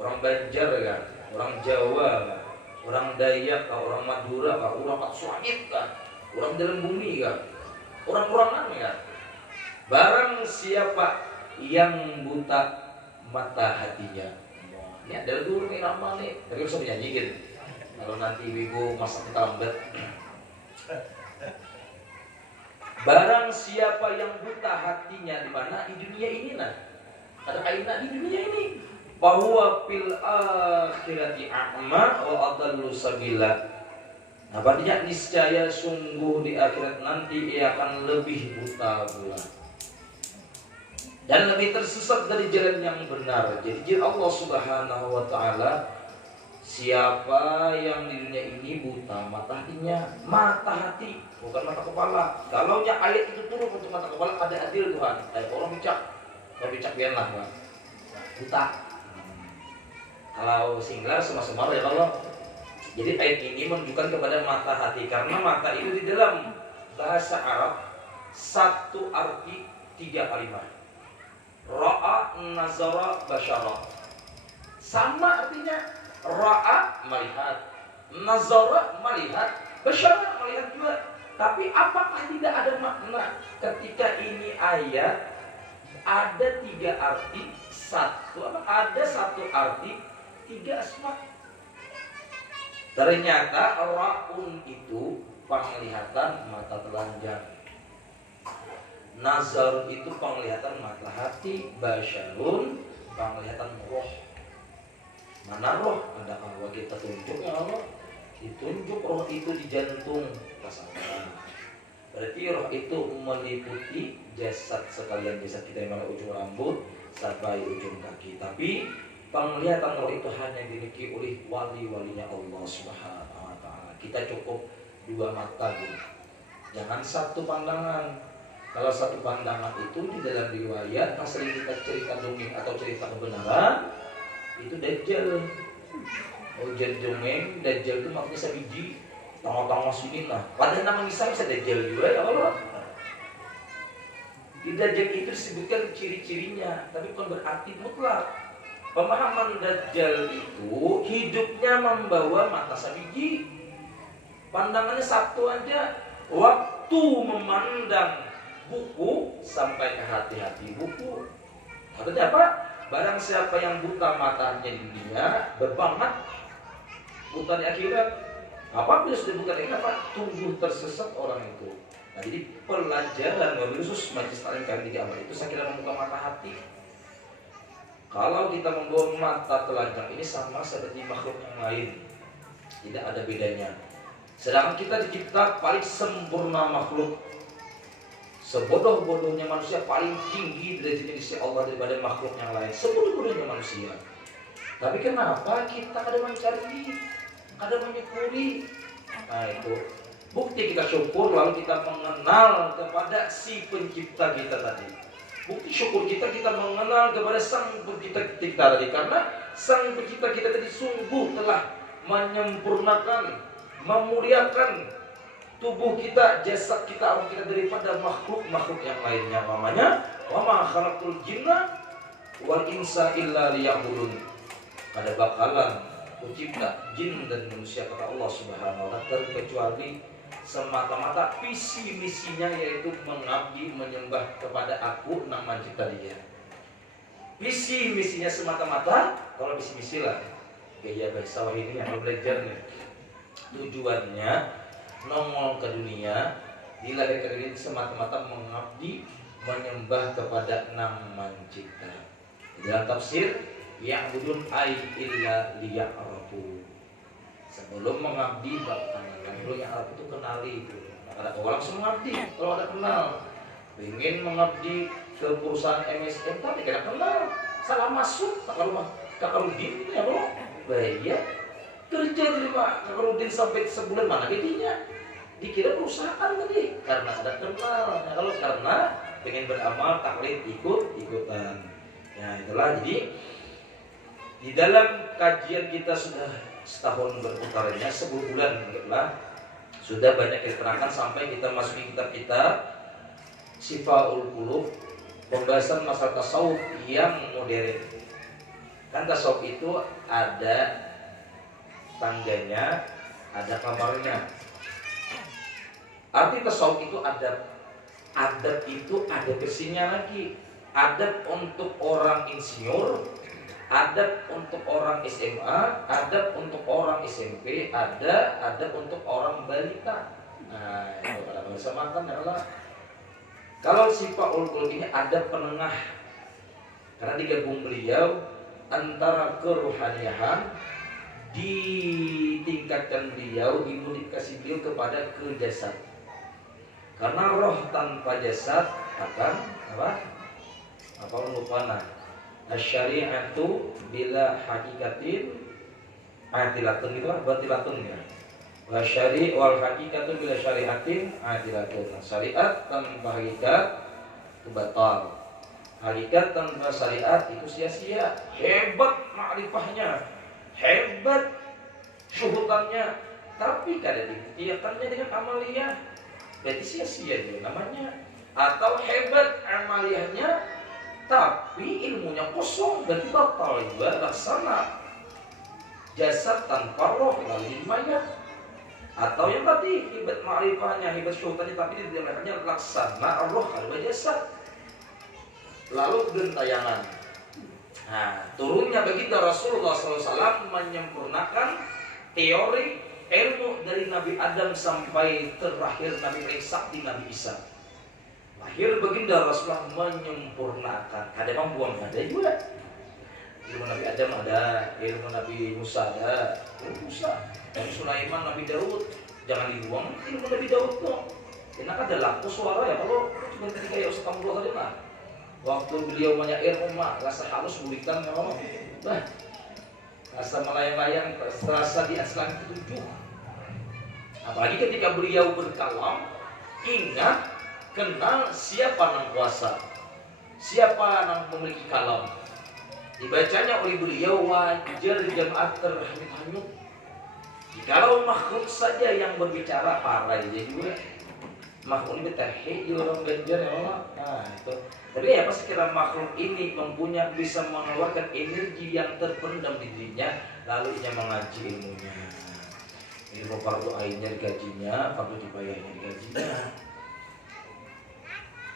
orang Banjar kan, orang Jawa kan, orang Dayak kan, orang Madura kan, orang Patsuangit kan, orang dalam bumi kan, orang-orangan kan. Barang siapa yang buta mata hatinya. Ini ada dulu nih nama nih, tapi bisa menyanyikan. Kalau nanti ibu masak kita lambat. Barang siapa yang buta hatinya di mana? Di dunia ini nah. Ada aina di dunia ini. Bahwa fil akhirati a'ma wa adallu sabila. Nah, artinya niscaya sungguh di akhirat nanti ia akan lebih buta pula. Dan lebih tersesat dari jalan yang benar. Jadi Allah Subhanahu wa taala, siapa yang di dunia ini buta mata hatinya, mata hati bukan mata kepala. Kalau ayat itu turun untuk mata kepala ada adil Tuhan. Orang bicak biarlah Pak. Buta. Kalau singgah semar ya Allah. Jadi ayat ini menunjukkan kepada mata hati, karena mata itu di dalam bahasa Arab satu arti tiga kalimat. Ra'a, nazara, basyara. Sama artinya. Ra'a melihat, nazara melihat, basyara melihat juga. Tapi apakah tidak ada makna ketika ini ayat ada tiga arti, ada satu arti, tiga asma. Ternyata ra'un itu penglihatan mata telanjang, nazar itu penglihatan mata hati, basyarun penglihatan roh. Mana roh? Ada kalau kita tunjuk ya Allah, ditunjuk roh itu di jantung rasakan. Berarti roh itu meliputi jasad sekalian, jasad kita yang mana ujung rambut sampai ujung kaki. Tapi penglihatan roh itu hanya dimiliki oleh wali-walinya Allah Subhanahu wa taala. Kita cukup dua mata, Bu. Jangan satu pandangan. Salah satu pandangan itu di dalam riwayat yang sering kita cerita dongeng atau cerita kebenaran itu Dajjal. Ujian dongeng Dajjal itu maknanya sabiji tengah-tengah sini lah. Padahal nama Isa bisa Dajjal juga ya Allah. Di Dajjal itu disebutkan ciri-cirinya, tapi bukan berarti mutlak. Pemahaman Dajjal itu hidupnya membawa mata sabiji. Pandangannya satu aja. Waktu memandang buku sampai ke hati-hati buku. Artinya apa? Barang siapa yang buta matanya di dunia, berbanget buta di akhirat. Apabila sudah buta di akhirat, tumbuh tersesat orang itu. Nah, jadi pelajaran wabil khusus Majelis Taklim kami di amal itu saya kira membuka mata hati. Kalau kita membawa mata telanjang ini sama seperti makhluk yang lain, tidak ada bedanya. Sedangkan kita dicipta paling sempurna makhluk. Sebodoh-bodohnya manusia paling tinggi dari jenis Allah daripada makhluk yang lain. Sebodoh-bodohnya manusia. Tapi kenapa kita kadang mencari, kadang menyukuri? Nah itu bukti kita syukur lalu kita mengenal kepada si pencipta kita tadi. Bukti syukur kita mengenal kepada sang pencipta kita tadi. Karena sang pencipta kita tadi sungguh telah menyempurnakan, memuliakan tubuh kita, jasad kita, orang kita daripada makhluk-makhluk yang lainnya. Namanya wa ma khalaqtul jinna wal insa illa liya'budun. Ada bakalan pencipta jin dan manusia kata Allah Subhanahu wa taala terkecuali semata-mata visi misinya yaitu mengabdi menyembah kepada aku nama cipta dia. Visi misinya semata-mata kalau visi misi lah gaya bahasa ini yang belajar nih. Tujuannya nongol ke dunia, dilahirkan diri semata-mata mengabdi menyembah kepada nama cipta. Dalam tafsir ya'budun ay illa liya'rafu. Sebelum mengabdi dulu yang Arab itu kenali itu. Ada orang langsung mengabdi kalau ada kenal. Ingin mengabdi ke perusahaan MSM tapi tidak kenal. Salah masuk Kakarudin ya bro. Bayar kerja di rumah Kakarudin sampai sebulan mana gajinya? Dikira perusahaan tadi karena ada kenal. Nah, kalau karena pengen beramal taklid ikut-ikutan. Nah itulah jadi di dalam kajian kita sudah setahun berputarnya, sebulan lah sudah banyak keterangan sampai kita masuki kitab-kitab Sifaul Qulub, pembahasan masalah tasawuf yang modern. Kan tasawuf itu ada tangganya, ada kamarnya. Arti tasawuf itu adab itu ada versinya lagi. Adab untuk orang insinyur, adab untuk orang SMA, adab untuk orang SMP, adab untuk orang balita. Nah, itu pada bahasa makan adalah kalau Sifaul Qulub ini adab penengah. Karena digabung beliau antara kerohaniahan ditingkatkan beliau, dimodifikasi beliau kepada ke jasad. Karena roh tanpa jasad akan apa? Apa lupa Asyari'atu bila hakikatin adilatun itu kan batilatun ya. Wa syari' wal hakikatu bila syari'atin adilatun. Syariat tanpa hakikat itu batal. Hakikat tanpa syariat itu sia-sia. Hebat makrifahnya, hebat syuhudannya, tapi kada dibuktikannya dengan amaliyah. Berarti sia-sia dia namanya. Atau hebat amaliyahnya tapi ilmunya kosong dan batal juga laksana jasad tanpa roh lalu mayat. Atau yang tadi hebat ma'rifahnya, hebat syuhudannya tapi di dalamnya laksana roh kalau jasad lalu gentayangan. Nah turunnya baginda Rasulullah SAW menyempurnakan teori ilmu dari Nabi Adam sampai terakhir Nabi sakti Nabi Isa. Lahir baginda Rasulullah menyempurnakan. Ada yang buang ada juga. Ilmu Nabi Adam ada, ilmu Nabi Musa ada, ilmu Musa, Nabi Sulaiman, Nabi Daud. Jangan dibuang ilmu Nabi Daud tuh. Enak ada laku suara ya kalau cuma ketika ya Ustaz kamu tadi lah. Waktu beliau banyak ilmu mak, rasa halus bulikan ya Allah. Bah, rasa melayang-layang, terasa di atas langit ketujuh. Apalagi ketika beliau berkalam, ingat kenal siapa yang kuasa, siapa yang memiliki kalam. Dibacanya oleh beliau wajar jamaah terhanyut-hanyut. Jikalau makhluk saja yang berbicara parah jadi juga makhluk ini terhei orang ganjar ya Allah. Nah itu. Tapi ya pasti kira makhluk ini bisa mengeluarkan energi yang terpendam di dirinya, lalu ia mengaji ilmunya. Ilmu fardu ainnya digajinya, fardu kifayahnya digajinya.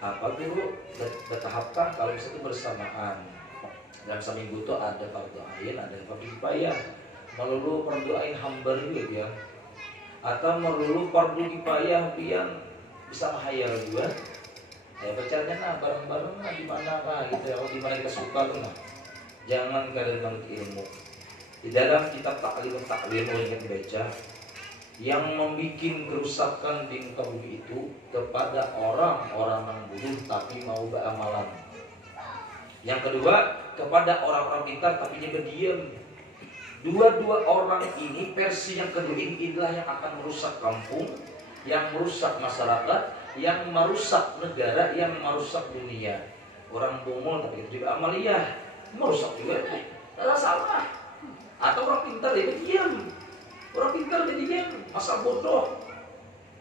Apa dulu bertahapkan kalau misalnya itu bersamaan. Dalam seminggu itu ada fardu ain, ada fardu kifayah. Melulu fardu ain hambar juga dia. Atau melulu fardu kifayah yang bisa menghayal juga. Ya bercaranya nah bareng-bareng nah di mana kah gitu ya, kalau di mana kita suka tuh nah. Jangan kalian menurut ilmu. Di dalam kitab taklim yang dibaca, yang membuat kerusakan di muka bumi itu kepada orang-orang yang bodoh tapi mau beramalan. Yang kedua, kepada orang-orang pintar tapi dia berdiam. Dua-dua orang ini, versi yang kedua ini adalah yang akan merusak kampung, yang merusak masyarakat, yang merusak negara, yang merusak dunia. Orang bungul tapi juga amaliyah, merusak juga. Tidak salah. Atau orang pintar dia berdiam. Orang pintar dia diam, masa bodoh.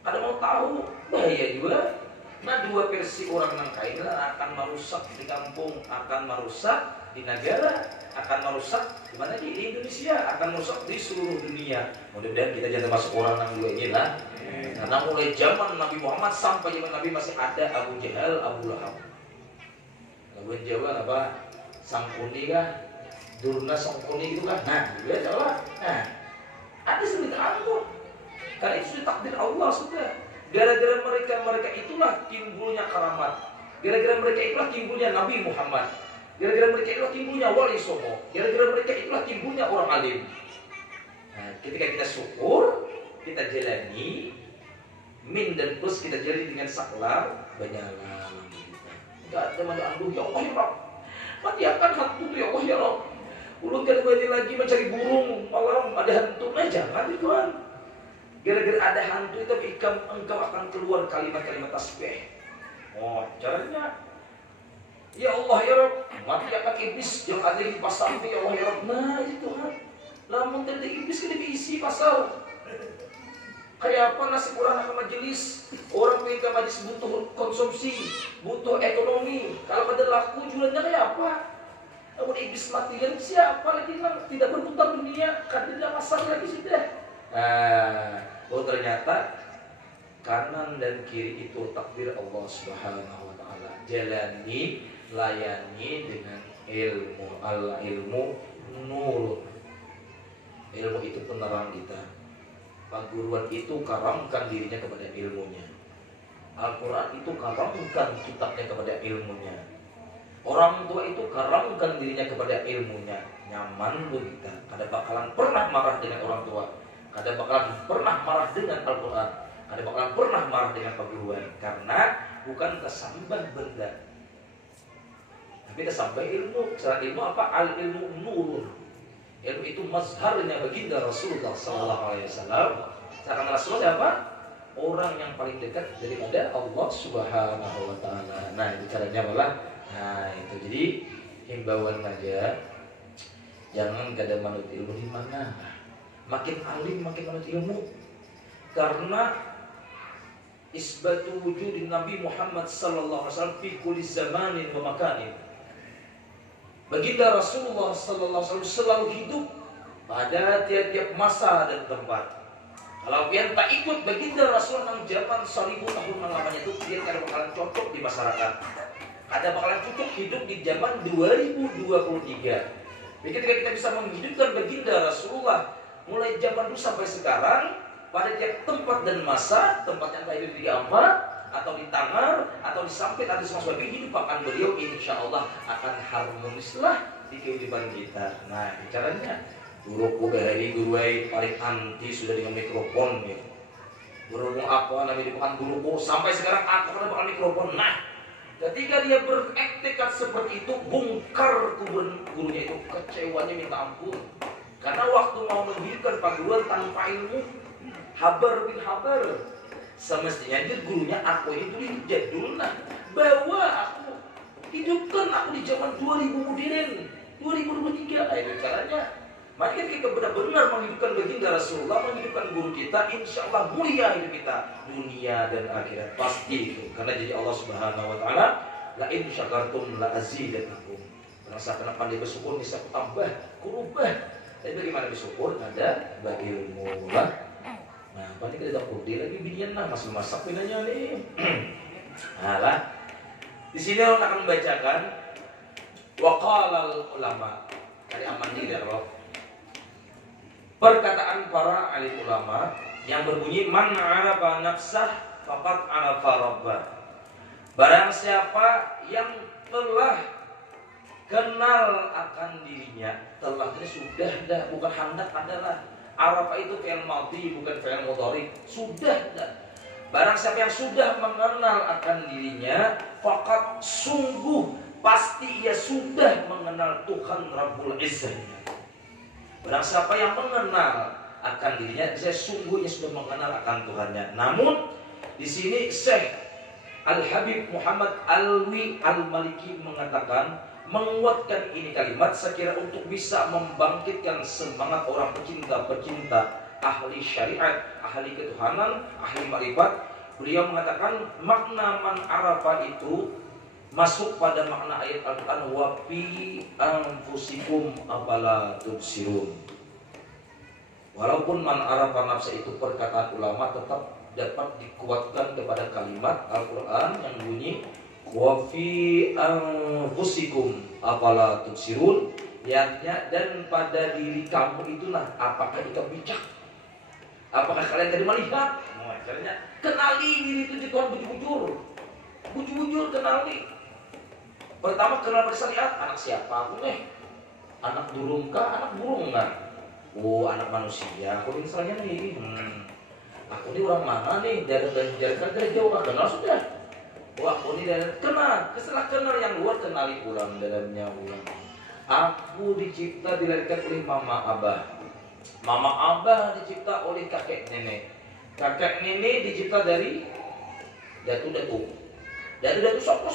Ada mau tahu, bahaya juga. Nah dua versi orang nangka inilah akan merusak di kampung, akan merusak di negara, akan merusak di mana di Indonesia, akan merusak di seluruh dunia. Mudah-mudahan kita jangan masuk orang yang dua inilah. Karena mulai zaman Nabi Muhammad sampai zaman Nabi masih ada Abu Jahal, Abu Lahab. Lagu Jawa apa? Sangkuni kah? Durna Sangkuni itu kan? Nah, dia Jawa. Nah, ada sebutan kok. Karena itu sudah takdir Allah sudah. Gara-gara mereka itulah timbulnya karamat. Gara-gara mereka itulah timbulnya Nabi Muhammad. Gara-gara mereka itulah timbulnya wali songo. Gara-gara mereka itulah timbulnya orang alim. Nah, ketika kita syukur, kita jalani min dan plus kita jalani dengan saklar, bernyala lampu kita. Enggak ada mana anduh ya Allah ya Rabb. Mati akan hantu ya Allah ya Rabb. Ulun kan lagi mencari burung, malam ada hantu, jangan Tuhan. Gara-gara ada hantu itu engkau akan keluar kalimat-kalimat tasbih. Oh, caranya ya Allah ya Rabb, mati akan iblis yang ada di pasar ya Allah ya Rabb. Nah, itu Tuhan. Lamun tadi iblis kan diisi pasar. Kayak apa nasi kurang ke majelis, orang pengen ke majelis butuh konsumsi, butuh ekonomi. Kalau pada laku jualannya kayak apa? Namun iblis matikan siapa lagi yang tidak berputar dunia, kan tidak pasar lagi sudah. Nah, oh ternyata kanan dan kiri itu takdir Allah Subhanahu wa taala. Jalani, layani dengan ilmu. Ilmu nur. Ilmu itu penerang kita. Perguruan itu karamkan dirinya kepada ilmunya. Al-Quran itu karamkan kitabnya kepada ilmunya. Orang tua itu karamkan dirinya kepada ilmunya. Nyaman loh kita. Kada bakalan pernah marah dengan orang tua. Kada bakalan pernah marah dengan Al-Quran. Kada bakalan pernah marah dengan perguruan. Karena bukan kesamban benda, tapi kesamban ilmu. Secara ilmu apa? Al-ilmu nurun. Ilmu itu mazharnya baginda Rasulullah SAW. Seakan Rasulullah apa? Orang yang paling dekat daripada Allah Subhanahu wa taala. Nah, itu caranya malah. Nah, itu jadi himbauan aja. Jangan kada manut ilmu di mana. Makin alim makin manut ilmu. Karena isbatu wujudin Nabi Muhammad sallallahu alaihi wasallam fi kulli zamanin wa makanin. Baginda Rasulullah sallallahu alaihi wasallam selalu hidup pada tiap-tiap masa dan tempat. Kalau kalian tak ikut baginda Rasulullah yang zaman 1000 tahun lamanya itu, dia tidak bakalan cocok di masyarakat. Ada bakalan cocok hidup di zaman 2023. Jadi ketika kita bisa menghidupkan baginda Rasulullah mulai zaman dulu sampai sekarang, pada tiap tempat dan masa, tempat yang tadi di Ampat atau di Tangar atau di Sampit atau semua sebagainya, hidup akan beliau insya Allah akan harmonislah di kehidupan kita. Nah, caranya guruku dari guruai paling anti sudah dengan mikrofon ya. Gurumu apa namanya bukan guruku sampai sekarang aku kan bakal mikrofon. Nah, ketika dia berektekat seperti itu, bongkar gurunya itu, kecewanya minta ampun. Karena waktu mau mendirikan perguruan tanpa ilmu, habar bin habar. Semestinya dia gurunya aku ini dulu jadul, nah bawa aku, hidupkan aku di zaman 2000 modern, 2023. Nah itu caranya. Maka kita benar-benar menghidupkan baginda Rasulullah, menghidupkan guru kita, insya Allah mulia hidup kita dunia dan akhirat, pasti itu. Karena jadi Allah Subhanahu Wa Taala, la in syakartum la azidannakum. Merasakan pandai bersyukur bisa tambah, kurubah. Tapi bagaimana bersyukur? Ada bagi ilmu lah. Nah, paling kita dapur dia lagi binian lah, masih masak pinanya nih. Nah lah. Di sini orang akan membacakan waqalal ulama dari Amandi Darroh. Perkataan para alim ulama yang berbunyi man arafa nafsah faqad arafa rabbah. Barang siapa yang telah kenal akan dirinya, telah ini sudah dah, bukan hendak adalah. Arafa itu fi'il madhi bukan fi'il mudhari, sudah dah. Barang siapa yang sudah mengenal akan dirinya, faqad sungguh pasti ia sudah mengenal Tuhan Rabbul Izzah. Barang siapa yang mengenal akan dirinya, saya sungguhnya sudah mengenal akan Tuhannya. Namun di sini Syekh Al-Habib Muhammad Alwi Al-Maliki mengatakan, menguatkan ini kalimat sekira untuk bisa membangkitkan semangat orang pecinta-pecinta ahli syariat, ahli ketuhanan, ahli ma'rifat. Beliau mengatakan makna man arafa itu masuk pada makna ayat Al-Quran wa fi anfusikum afala tubsirun. Walaupun man arafa nafsa itu perkataan ulama, tetap dapat dikuatkan kepada kalimat Al-Quran yang bunyi wa fi anfusikum afala tubsirun, yaknya dan pada diri kamu itulah apakah kita bijak, apakah kalian tadi melihat. Caranya kenali diri itu di Tuhan bujur kenali. Pertama kenal pada syariat, anak siapa aku nih? Anak burung kah? Anak burung enggak? Oh, anak manusia. Aku ini misalnya nih, aku ini orang mana nih? Dari jauh orang kenal sudah. Oh, aku ini dari kenal. Setelah kenal yang luar, kenali orang dalamnya orang. Aku dicipta dilahirkan oleh mama abah. Mama abah dicipta oleh kakek nenek. Kakek nenek dicipta dari datu-datu. Datu-datu sok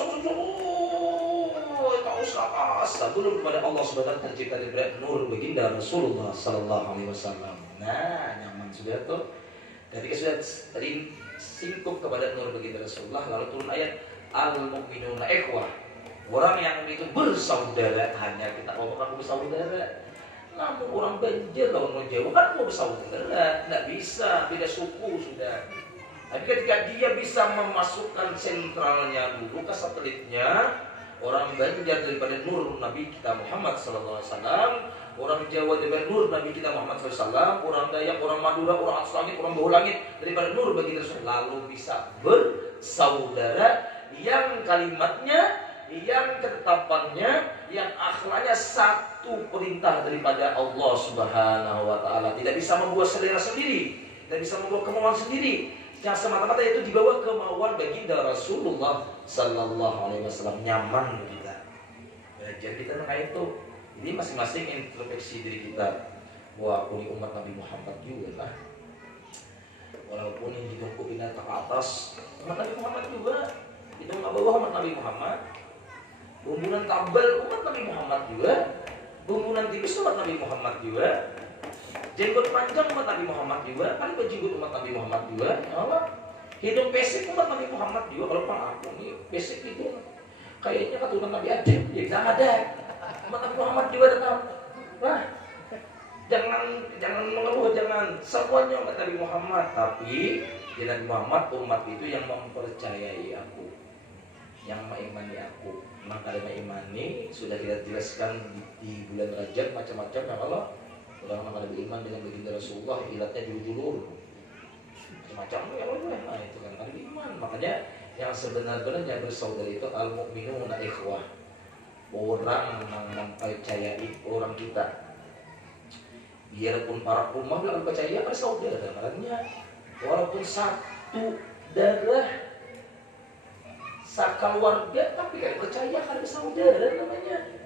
sebelum kepada Allah Subhanahu tercipta dari nur baginda Rasulullah Sallallahu Alaihi Wasallam. Nah, nyaman sudah tuh. Ketika sudah singkup kepada nur baginda Rasulullah, lalu turun ayat al-mu'minuna ikhwah. Orang yang itu bersaudara, hanya kita orang bersaudara. Namun orang Banjar, orang Jawa kan mau bersaudara, tidak bisa, beda suku sudah. Tapi ketika dia bisa memasukkan sentralnya dulu ke satelitnya, orang Banjar daripada nur Nabi kita Muhammad SAW, orang Jawa daripada nur Nabi kita Muhammad SAW, orang Dayak, orang Madura, orang atas langit, orang bawah langit daripada nur bagi Rasul, lalu bisa bersaudara yang kalimatnya, yang ketetapannya, yang akhlaknya satu perintah daripada Allah Subhanahu Wa Taala. Tidak bisa membuat selera sendiri, tidak bisa membuat kemauan sendiri. Yang semata-mata itu dibawa kemauan baginda Rasulullah Sallallahu Alaihi Wasallam. Nyaman kita belajar kita tentang itu. Ini masing-masing introspeksi diri kita. Wah, aku ini umat Nabi Muhammad juga lah. Walaupun yang hidungku pindah ke atas, umat Nabi Muhammad juga. Hidung ke bawah umat Nabi Muhammad. Bumbunan tabel umat Nabi Muhammad juga. Bumbunan tipis umat Nabi Muhammad juga. Jenggot panjang umat Nabi Muhammad juga, kali berjenggot umat Nabi Muhammad juga, apa? Hidung pesek umat Nabi Muhammad juga. Kalau Pak aku ini pesek hidung, kayaknya keturunan Nabi Adam, ya tidak ada. Umat Nabi Muhammad juga tetap. Nah, jangan mengeluh, jangan semuanya umat Nabi Muhammad, tapi di Nabi Muhammad umat itu yang mempercayai aku, yang mengimani aku. Maka dari mengimani sudah kita jelaskan di bulan Rajab macam-macam ya Allah. Orang mana beriman dengan baginda Rasulullah, ilatnya julur macam-macam ya Allah. Nah itu kan ada iman. Makanya yang sebenar-benarnya bersaudara itu al-mu'minuna ikhwah. Orang yang mempercayai orang kita. Biarpun para umat tidak percaya pada saudara, makanya walaupun satu darah sakeluarga tapi kan percaya ada saudara namanya.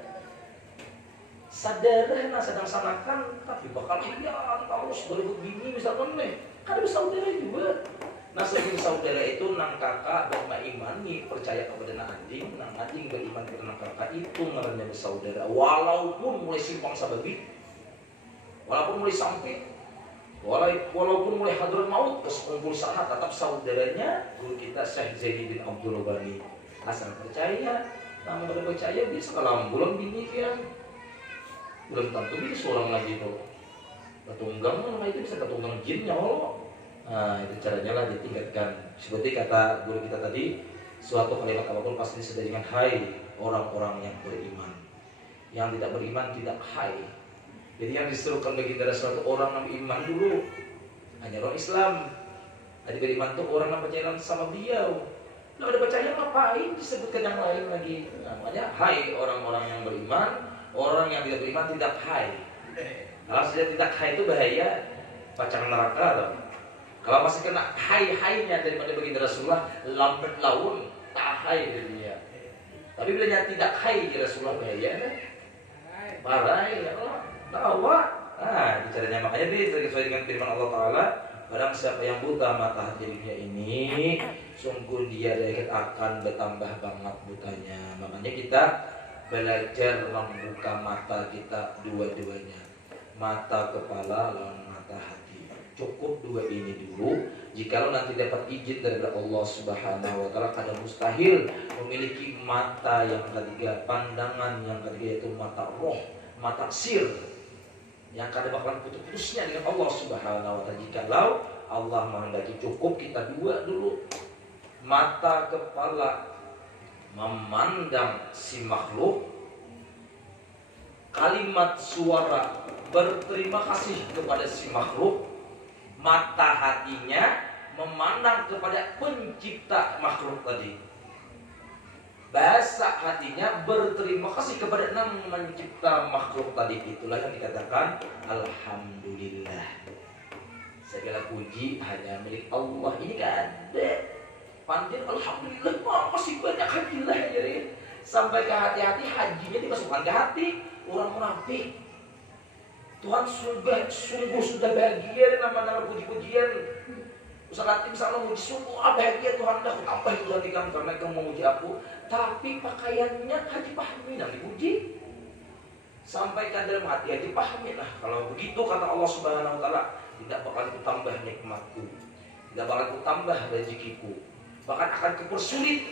Sadarah sedang sanakan tapi bakal terus berebut bini misalkan nih, kan ada saudara juga. Nah sebagai saudara itu nang kakak beriman nih percaya kepada nang anjing beriman kepada nang kakak itu ngarannya bersaudara. Walaupun mulai simpang sababi, walaupun mulai sampai, walaupun mulai hadrat maut ke sekumpul sana, tetap saudaranya guru kita Syekh Zaini bin Abdul Ghani. Asal percaya, namun kalau percaya bisa kalau bulan bini kan, belum tentu bisa seorang lagi itu. Ketunggang nama itu bisa ketunggang jin nyolok. Nah itu caranya lah ditingkatkan. Seperti kata guru kita tadi, suatu kalimat apapun pasti disertai dengan hai orang-orang yang beriman. Yang tidak beriman tidak hai. Jadi yang disuruhkan bagi suatu orang yang beriman dulu hanya orang Islam. Ada beriman itu orang yang percaya sama beliau. Kalau ada percaya ngapain disebutkan yang lain lagi? Namanya hai orang-orang yang beriman. Orang yang tidak beriman tidak hai. Kalau sudah tidak hai itu bahaya pacar neraka atau? Kalau masih kena hai-hainya daripada baginda Rasulullah, lambat laun tak hai dia. Tapi bila tidak hai di Rasulullah bahaya kan? Parah ya Allah. Tawa. Nah, caranya makanya sesuai dengan firman Allah Taala, barang siapa yang buta mata hatinya ini, sungguh dia akan bertambah banget butanya. Makanya kita belajar membuka mata kita dua-duanya, mata kepala lawan mata hati. Cukup dua ini dulu. Jikalau nanti dapat izin dari Allah Subhanahu wa taala, kadang mustahil memiliki mata yang ketiga, pandangan yang ketiga yaitu mata roh, mata sir, yang kadang bakalan putus-putusnya dengan Allah Subhanahu wa taala. Jikalau Allah menghendaki, cukup kita dua dulu. Mata kepala memandang si makhluk, kalimat suara berterima kasih kepada si makhluk, mata hatinya memandang kepada pencipta makhluk tadi, bahasa hatinya berterima kasih kepada yang mencipta makhluk tadi. Itulah yang dikatakan alhamdulillah, segala puji hanya milik Allah. Ini kan ada panjang alhamdulillah, masih banyak hajilah ya, sampai ke hati-hati, hajinya dimasukkan ke hati orang munafik. Tuhan sungguh sudah bahagia nama-nama puji-pujian. Misalnya muji sungguh bahagia Tuhan, dah tambah itu hati kamu karena kamu memuji aku. Tapi pakaiannya Haji Fahmi yang dipuji. Sampaikan dalam hati Haji Fahmi lah. Kalau begitu kata Allah Subhanahu wa taala, tidak bakal kutambah nikmatku, tidak bakal kutambah rezekiku, bahkan akan kupersulit.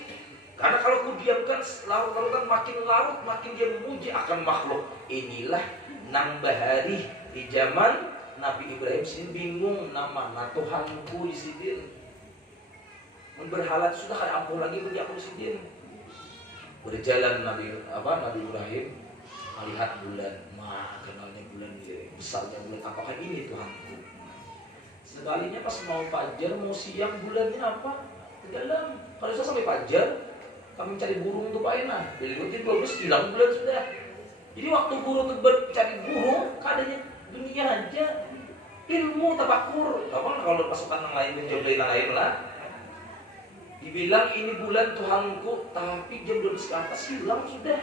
Karena kalau ku diamkan larut-larutan, makin larut makin dia memuji akan makhluk. Inilah nang bahari di zaman Nabi Ibrahim sini bingung nama Tuhanku di sini. Berhala sudah ada ampuh lagi bagi aku di sini. Berjalan Nabi Ibrahim melihat bulan, kenalnya bulan besarnya bulan, apakah ini Tuhanku? Sekalinya pas mau fajar mau siang bulannya apa? Ke dalam. Kalau sudah sampai fajar kami mencari burung untuk Pak Ena. Jadi 12 hilang bulan sudah. Jadi waktu guru mencari burung, keadaannya dunia aja. Ilmu tabakur. Kalau pasukan yang lain mencoba yang lain lah. Dibilang ini bulan Tuhanku, tapi jam 12 ke atas hilang sudah.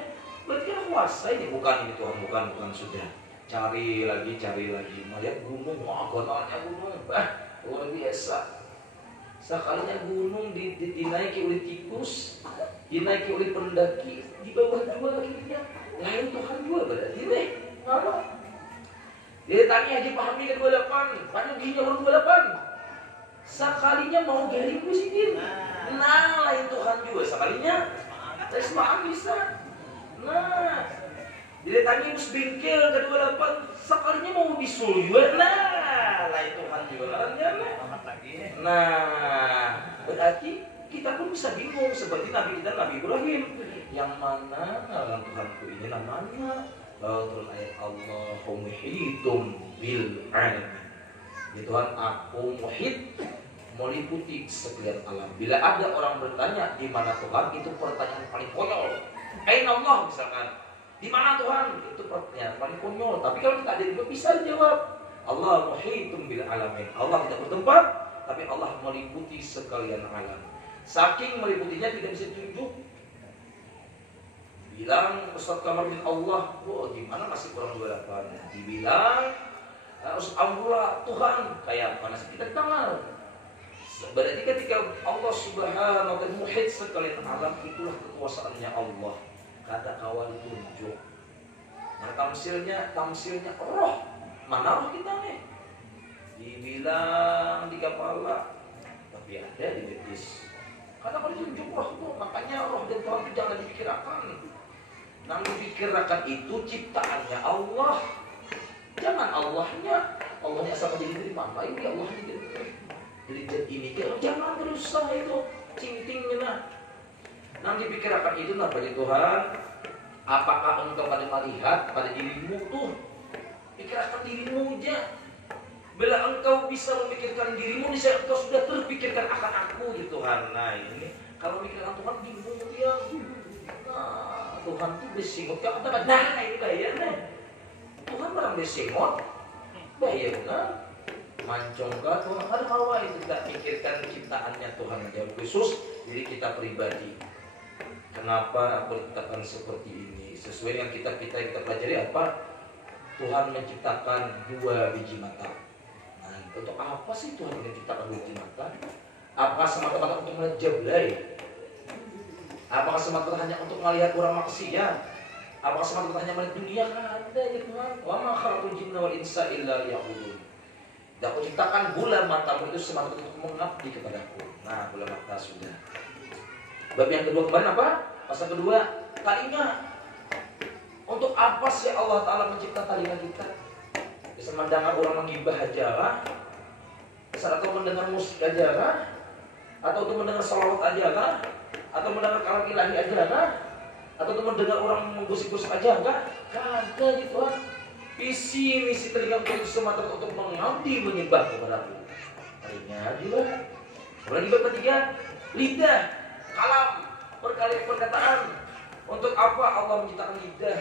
Berarti kan kuasa ini, bukan ini Tuhan, bukan sudah. Cari lagi. Melihat gunung, gonalnya gunung. Luar biasa. Sekalinya gunung dinaiki oleh tikus, dinaiki oleh pendaki, di bawah dua kakinya. Lain Tuhan dua berarti deh. Apa? Dia tanya Haji Fahmi ke 28, banyak giginya orang 28. Sekalinya mau garing di sini. Nah, lain Tuhan juga sekalinya. Ismail bisa. Nah, dia tanya mus bengkel ke 28, sekalinya mau bisul juga. Nah, lain Tuhan juga lagi. Nah, berarti kita pun bisa bingung seperti Nabi kita Nabi Ibrahim. Yang mana dalam Tuhanku ini namanya? Turun ayat Allahu muhitum bil alamin. Ya Tuhan, aku muhit, meliputi sekalian alam. Bila ada orang bertanya di mana Tuhan, itu pertanyaan paling konyol. Aina Allah misalkan, di mana Tuhan? Itu pertanyaan paling konyol. Tapi kalau kita ada juga bisa jawab. Allah muhitum bil alamin. Allah tidak bertempat, tapi Allah meliputi sekalian alam. Saking meliputinya tidak bisa ditunjuk. Bilang Ustaz Kamar bin Allah, gimana masih kurang 28. Dibilang Ustaz Amrullah Tuhan, kayak mana sih kita kenal. Berarti ketika Allah Subhanahu wa Ta'ala muhit sekalian alam, itulah kekuasaannya Allah. Kata kawan tunjuk. Nah, tamsilnya roh. Mana roh kita nih? Dibilang di kepala, tapi ada di betis. Karena kalau ditunjuk roh itu, makanya roh dan Tuhan itu jangan dipikirkan. Nah, dipikirkan itu ciptaannya Allah. Jangan Allahnya asal jadi dari mana? Ini Allahnya dari zat ini. Jangan berusaha itu cing-cingnya. Nah, dipikirkan itu pada Tuhan. Apakah engkau pada melihat pada dirimu tuh? Pikirkan dirimu aja. Bila engkau bisa memikirkan dirimu, niscaya engkau sudah terpikirkan akan aku ya Tuhan. Nah ini kalau mikirkan Tuhan bingung dia. Nah, Tuhan tuh besingot. Kalau kata nah ini bahayanya. Tuhan barang besingot, bahayanya. Mancongkah Tuhan ada hawa itu tidak pikirkan ciptaannya Tuhan jauh khusus diri kita pribadi. Kenapa aku letakkan seperti ini? Sesuai dengan kitab kita yang kita pelajari apa? Tuhan menciptakan 2 biji mata. Nah, untuk apa sih Tuhan menciptakan 2 biji mata? Apakah semata-mata untuk melihat jablay? Apakah semata-mata hanya untuk melihat orang maksiat? Apakah semata-mata hanya melihat dunia? Ada ya Tuhan. Wa ma khalaqul jinna wal insa illa liya'budun. Dan aku ciptakan bola matamu itu semata-mata untuk mengabdi kepadaku. Nah, bola mata sudah. Bab yang kedua kemarin apa? Pasal kedua, telinga. Untuk apa sih Allah Ta'ala mencipta telinga kita? Bisa mendengar orang menggibah aja lah, atau mendengar musik aja lah, atau untuk mendengar salawat aja lah, atau mendengar kalam ilahi aja lah, atau untuk mendengar orang menggusik-gusik aja enggak? Kagak di Tuhan. Misi telinga itu semata untuk mengabdi menyembah kepadaku. Telinga juga. Kemudian bab ketiga, lidah. Kalam, berkali perkataan. Untuk apa Allah menciptakan lidah?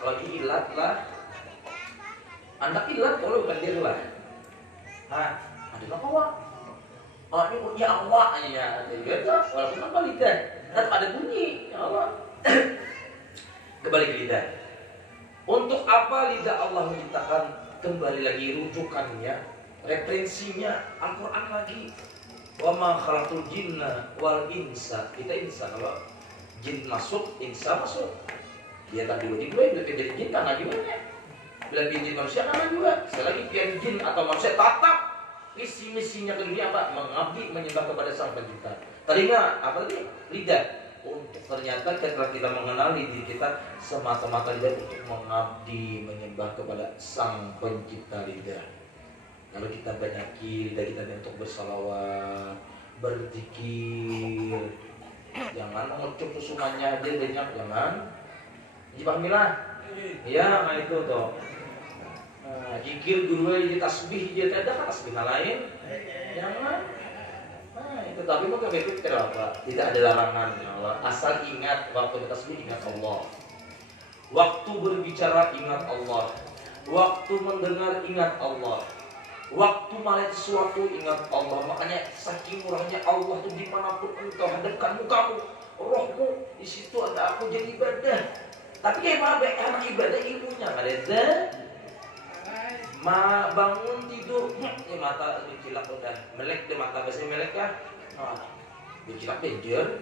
Kalau diilat lah, anak ilat kalau bukan dia lah. Nah, ada apa wak? Oh ini bunyi awak ya, jadi walaupun apa lidah, tetap ada bunyi. Ya Allah. Kembali ke lidah. Untuk apa lidah Allah menciptakan? Kembali lagi rujukannya, referensinya Al-Quran lagi. Wa ma khalaqul jinna wal insa. Kita insa, kalau jin masuk, insa masuk. Dia tak dulu bila jadi jin kan gimana? Bila jadi manusia kan juga. Sekali lagi pian jin atau manusia tetap misinya ke dunia apa? Mengabdi menyembah kepada Sang Pencipta. Telinga apa tadi? Lidah. Untuk ternyata ketika kita mengenali diri kita semata-mata lidah untuk mengabdi menyembah kepada Sang Pencipta lidah. Kalau kita banyaki lidah kita untuk bersalawat, berzikir, jangan mengucap susumannya aja banyak, jangan. Dipahamilah. Ya, nah itu toh. Zikir guru aja tasbih dia tidak ada tasbih lain. Jangan. Nah, itu tapi mau berpikir apa? Tidak ada larangan ya Allah. Asal ingat waktu bertasbih ingat Allah. Waktu berbicara ingat Allah. Waktu mendengar ingat Allah. Waktu melihat sesuatu ingat Allah. Makanya saking murahnya Allah itu dimanapun engkau hadapkan mukamu, rohmu di situ ada aku jadi ibadah. Tapi kayak mana anak ibadah ibunya nggak ada. Ma bangun tidur, ya mata dicilak udah melek deh mata bahasa melek kah? Dicilak benjer,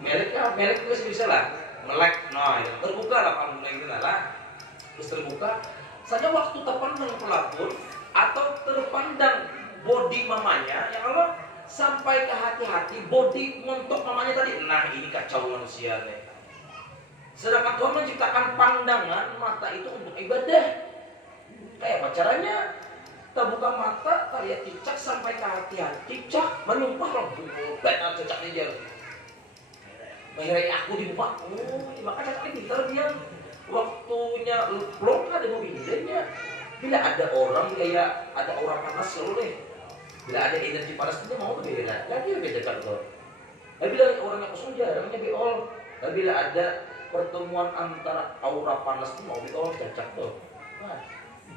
melek kah? Melek juga bisa lah, melek, nah terbuka lah kamu mulai lah, terus terbuka. Saja waktu terpandang pelakon atau terpandang body mamanya, ya Allah sampai ke hati-hati body mentok mamanya tadi. Nah ini kacau manusia nih. Sedangkan Tuhan menciptakan pandangan mata itu untuk ibadah. Kayak apa caranya? Kita buka mata, kita lihat cicak sampai ke hati-hati, cicak menumpah lembu, benar cicaknya dia. Bayi aku di rumah, makanya kita biar waktunya belum ada mobilnya. Bila ada orang kayak ada orang panas oleh, bila ada energi panas dia mau beda, lagi beda kan tuh. Bila orang yang kosong jarangnya beol. Bila ada pertemuan antara aura panas itu mau beol cacak tuh. Nah,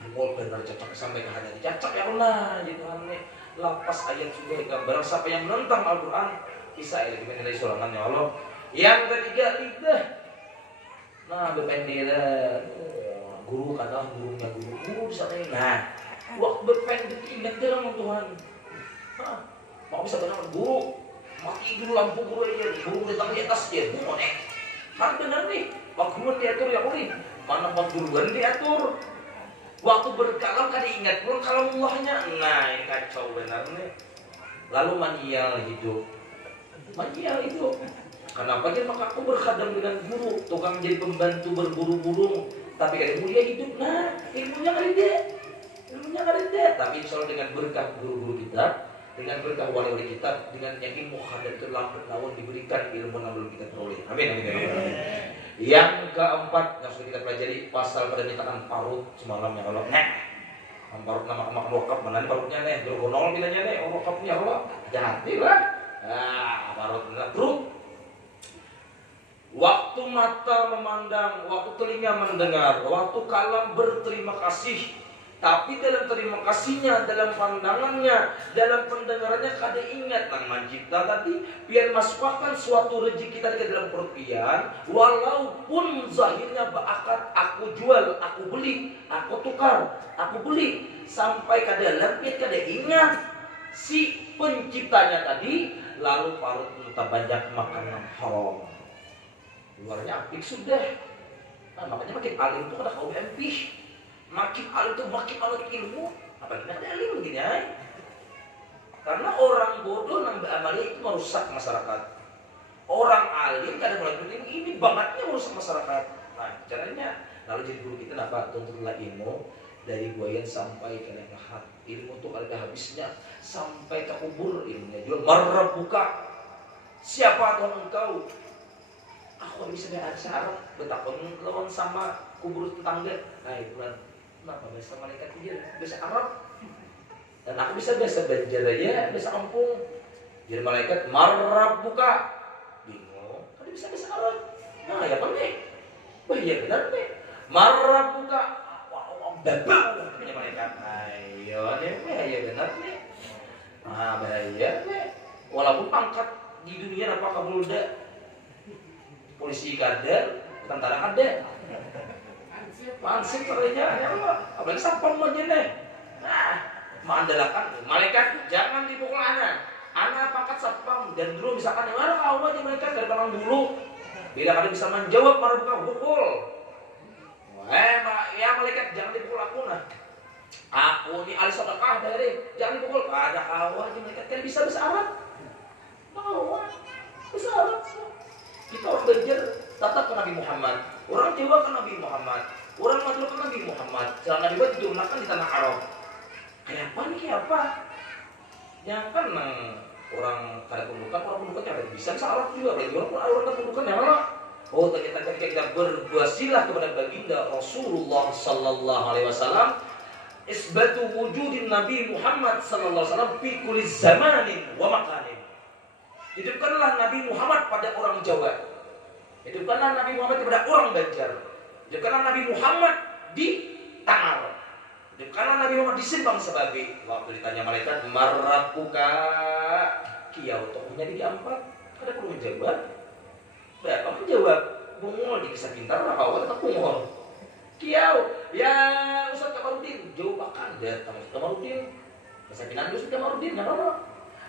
bengol benar cacak sampai ke hati cacak ya Allah gitu kan nih. Lapas ayat sudah gambar siapa yang menentang Al-Quran bisa ya gimana dari surangan ya Allah. Yang ketiga lidah. Nah berpendera guru kata gurunya guru bisa nih. Nah waktu berpendek ingat dalam Tuhan. Mau bisa benar guru, mati dulu lampu guru aja, guru datang di atas dia, guru kan benar nih, waktu diatur ya uri, mana waktu duluan diatur, waktu berkalam kan diingat pun kalau Allahnya, nah ini kacau benar nih. Lalu manial hidup, kenapa dia maka aku berkhadam dengan guru, tukang jadi pembantu berburu burung, tapi ada mulia hidup, nah ilmunya nggak ada, tapi insya Allah dengan berkah guru-guru kita, dengan berkah wali-wali kita, dengan yang ilmu khadam itu lambat laun diberikan ilmu yang belum kita peroleh. Amin. Yang keempat yang sudah kita pelajari pasal pada nyatakan parut semalam ya kalau parut nama wakaf mana nih parutnya nih bergonol bilangnya nih wakafnya Allah hati lah parut truk. Waktu mata memandang, waktu telinga mendengar, waktu kalam berterima kasih. Tapi dalam terima kasihnya, dalam pandangannya, dalam pendengarannya kada ingat nang mencipta tadi biar masukkan suatu rezeki kita ke dalam perut pian, walaupun zahirnya berakad aku jual, aku beli, aku tukar, aku beli, sampai kada dalam kada ingat si penciptanya tadi, lalu parut entah banyak makanan haram. Luarnya apik sudah. Nah, makanya makin alim itu kada kau empih. Makin alim itu makin anut ilmu, apalagi ada alim begini ya. Karena orang bodoh nang beramalnya itu merusak masyarakat. Orang alim kadang mulai berilmu ini bangetnya merusak masyarakat. Nah, caranya lalu jadi guru kita apa? Tuntutlah ilmu dari buayan sampai ke lahat. Ilmu itu ada habisnya sampai ke kubur ilmunya juga. Marah buka. Siapa Tuhan engkau? Aku bisa bahasa Arab, betakon lawan sama kubur tetangga. Nah, bulan kenapa bahasa malaikat dia bahasa Arab dan aku bisa bahasa Banjar aja, bahasa kampung. Jadi malaikat marah buka bingung kan bisa bahasa Arab. Nah ya kan nih bahaya benar nih marah buka babak punya malaikat. Ayo nih bahaya benar nih bahaya nih walaupun pangkat di dunia apa kabul udah polisi kader tentara ada Mansip katanya, ya Allah, apalagi sapam aja nih. Nah, mengandalkan malaikat jangan dipukul anak. Anak pangkat sapam dan dulu misalkan yang mana kau aja malaikat dari belakang dulu. Bila kalian bisa menjawab para buka pukul. Ya malaikat jangan dipukul aku nah. Aku ini ahli sedekah dari jangan dipukul. Ada kau aja malaikat kan bisa Arab. Kau bisa Arab. Kita orang Banjar tetap ke Nabi Muhammad. Orang Jawa ke Nabi Muhammad. Orang Madura kan Nabi Muhammad, jangan Nabi Muhammad diturunkan di tanah Arab. Kayak apa nih kayak apa? Ya kan orang kada pendudukan, orang pendudukan yang bisa Arab juga. Berarti orang pendudukan yang mana? Oh ternyata ketika kita berwasilah kepada baginda Rasulullah Sallallahu Alaihi Wasallam, isbatu wujudin Nabi Muhammad Sallallahu Alaihi Wasallam fi kulli zamanin wa makanin. Hidupkanlah Nabi Muhammad pada orang Jawa. Hidupkanlah Nabi Muhammad kepada orang Banjar. Hidupkanlah Nabi Muhammad di Tangar. Hidupkanlah Nabi Muhammad di Simpang Sebabe. Waktu ditanya malaikat, marapuka kiau tokohnya diampat. Ada perlu menjawab. Berapa menjawab? Bungol di kisah pintar lah kawan tetap bungol. Kiau, ya Ustaz Kamarudin. Jawab akan dia Ustaz Kamarudin. Kisah pintar Ustaz Kamarudin.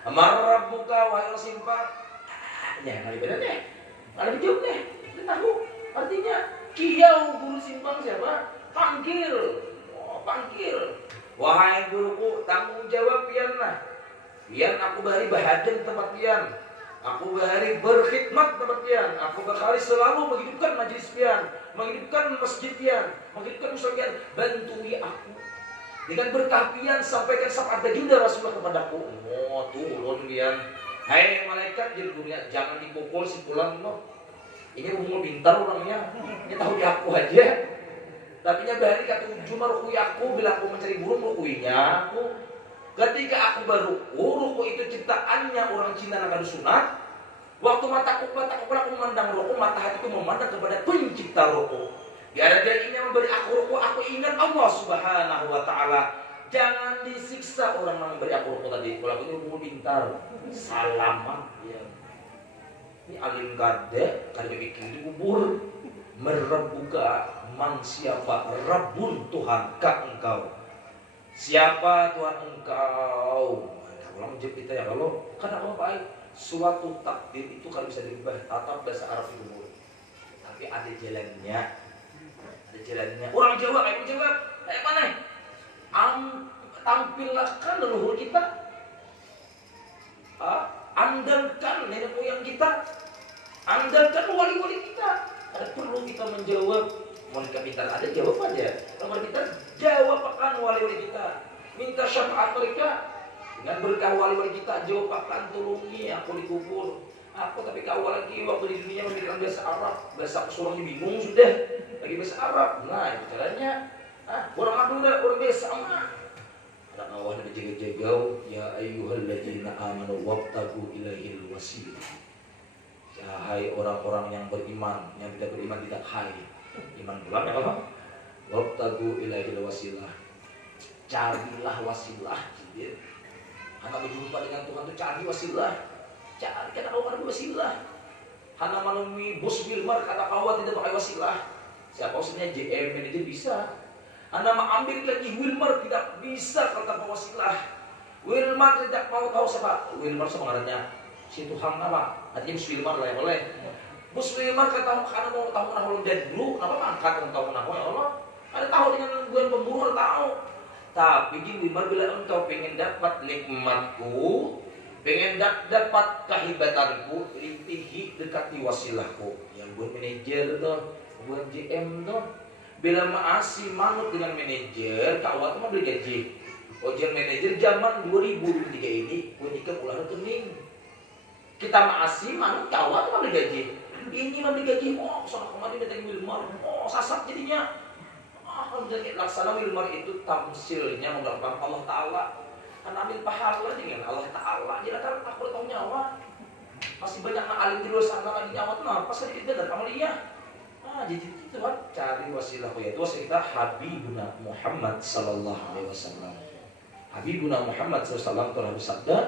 Marapuka wahai Simpang. Ya nggak beda deh. Nggak dijawab deh. Kita tahu artinya. Kiau guru Simpang siapa? Panggil. Panggil. Wahai guruku, tanggung jawab pian lah. Pian aku bari bahaden tempat pian. Aku bari berkhidmat tempat pian. Aku bakal selalu menghidupkan majelis pian, menghidupkan masjid pian, menghidupkan musola pian. Bantui aku. Dengan berkah pian sampaikan sabda baginda Rasulullah kepadaku. Oh, turun pian. Hai malaikat jadi dunia jangan dipukul si pulang no. Ini umur pintar orangnya, ini tahu di aku aja. Tapi bahari kata cuma rukui aku, bila aku mencari burung rukuinya aku. Ketika aku ruku itu ciptaannya orang Cina yang ada sunat. Waktu mataku aku memandang ruku, mata hatiku memandang kepada pencipta ruku. Biar dia ingin memberi aku ruku, aku ingat Allah Subhanahu Wa Taala. Jangan disiksa orang yang memberi aku ruku tadi. Kalau aku umur pintar, salaman. Ya. Ini alim gade, kada bikin di kubur merebuka man siapa Rabbun Tuhan ka engkau. Siapa Tuhan engkau? Ulang objek kita ya Allah. Karena Allah baik. Suatu takdir itu kalau bisa dirubah tatap bahasa Arab itu boleh. Tapi ada jalannya. Ada jalannya. Orang Jawa kayak jawab kayak mana? Tampilkan leluhur kita. Andalkan nenek moyang kita. Andalkan wali-wali kita. Ada perlu kita menjawab. Mereka minta ada jawab aja. Kalau kita jawabkan wali-wali kita. Minta syafaat mereka. Dengan berkah wali-wali kita jawabkan tolongi aku dikubur. Aku tapi kawal lagi waktu di dunia memikirkan bahasa Arab. Bahasa kesuruhnya bingung sudah. Lagi bahasa Arab. Nah itu caranya. Orang Madura, orang biasa sama. Anak awal ada jaga-jagau. Ya ayyuhalladzina amanu wabtagu ilahil wasilah. Hai orang-orang yang beriman. Yang tidak beriman tidak hai. Iman bulan ya Allah. Wabtagu ilahil wasilah. Carilah wasilah. Anak berjumpa dengan Tuhan itu cari wasilah. Cari kata kau ada wasilah. Hana menemui bos Wilmar kata kau tidak pakai wasilah. Siapa usahanya JM manajer bisa. Anda mengambil lagi Wilmar tidak bisa kata wasilah. Wilmar tidak mau tahu siapa. Wilmar sebenarnya si Tuhan apa? Artinya bos Wilmar lah yang boleh. Bos Wilmar kata karena mau tahu kenapa belum jadi dulu. Kenapa angkat mau tahu kenapa ya Allah? Ada tahu dengan bukan pemburu tahu. Tapi Wilmar bila engkau pengen dapat nikmatku, pengen dapat kehebatanku, rintihi dekati wasilahku. Yang buat manajer tuh, buat GM tuh. Bila masih manut dengan manajer, kawat mah beli gaji. Ojen manajer zaman 2003 ini, buat ikan ulah rekening. Kita masih manut kawat mah beli gaji. Ini mah beli gaji, oh soal kemarin datang Wilmar, oh sasat jadinya. Laksana Wilmar itu tamsilnya menggambang Allah Ta'ala. Kan ambil pahala dengan Allah Ta'ala. Jadi kan aku tahu nyawa. Masih banyak alim di luar sana di nyawa itu apa saja itu dan amalia. Jadi itu kan cari wasilah yaitu wasilah kita Habibuna Muhammad sallallahu alaihi wasallam. Habibuna Muhammad sallallahu alaihi wasallam telah bersabda,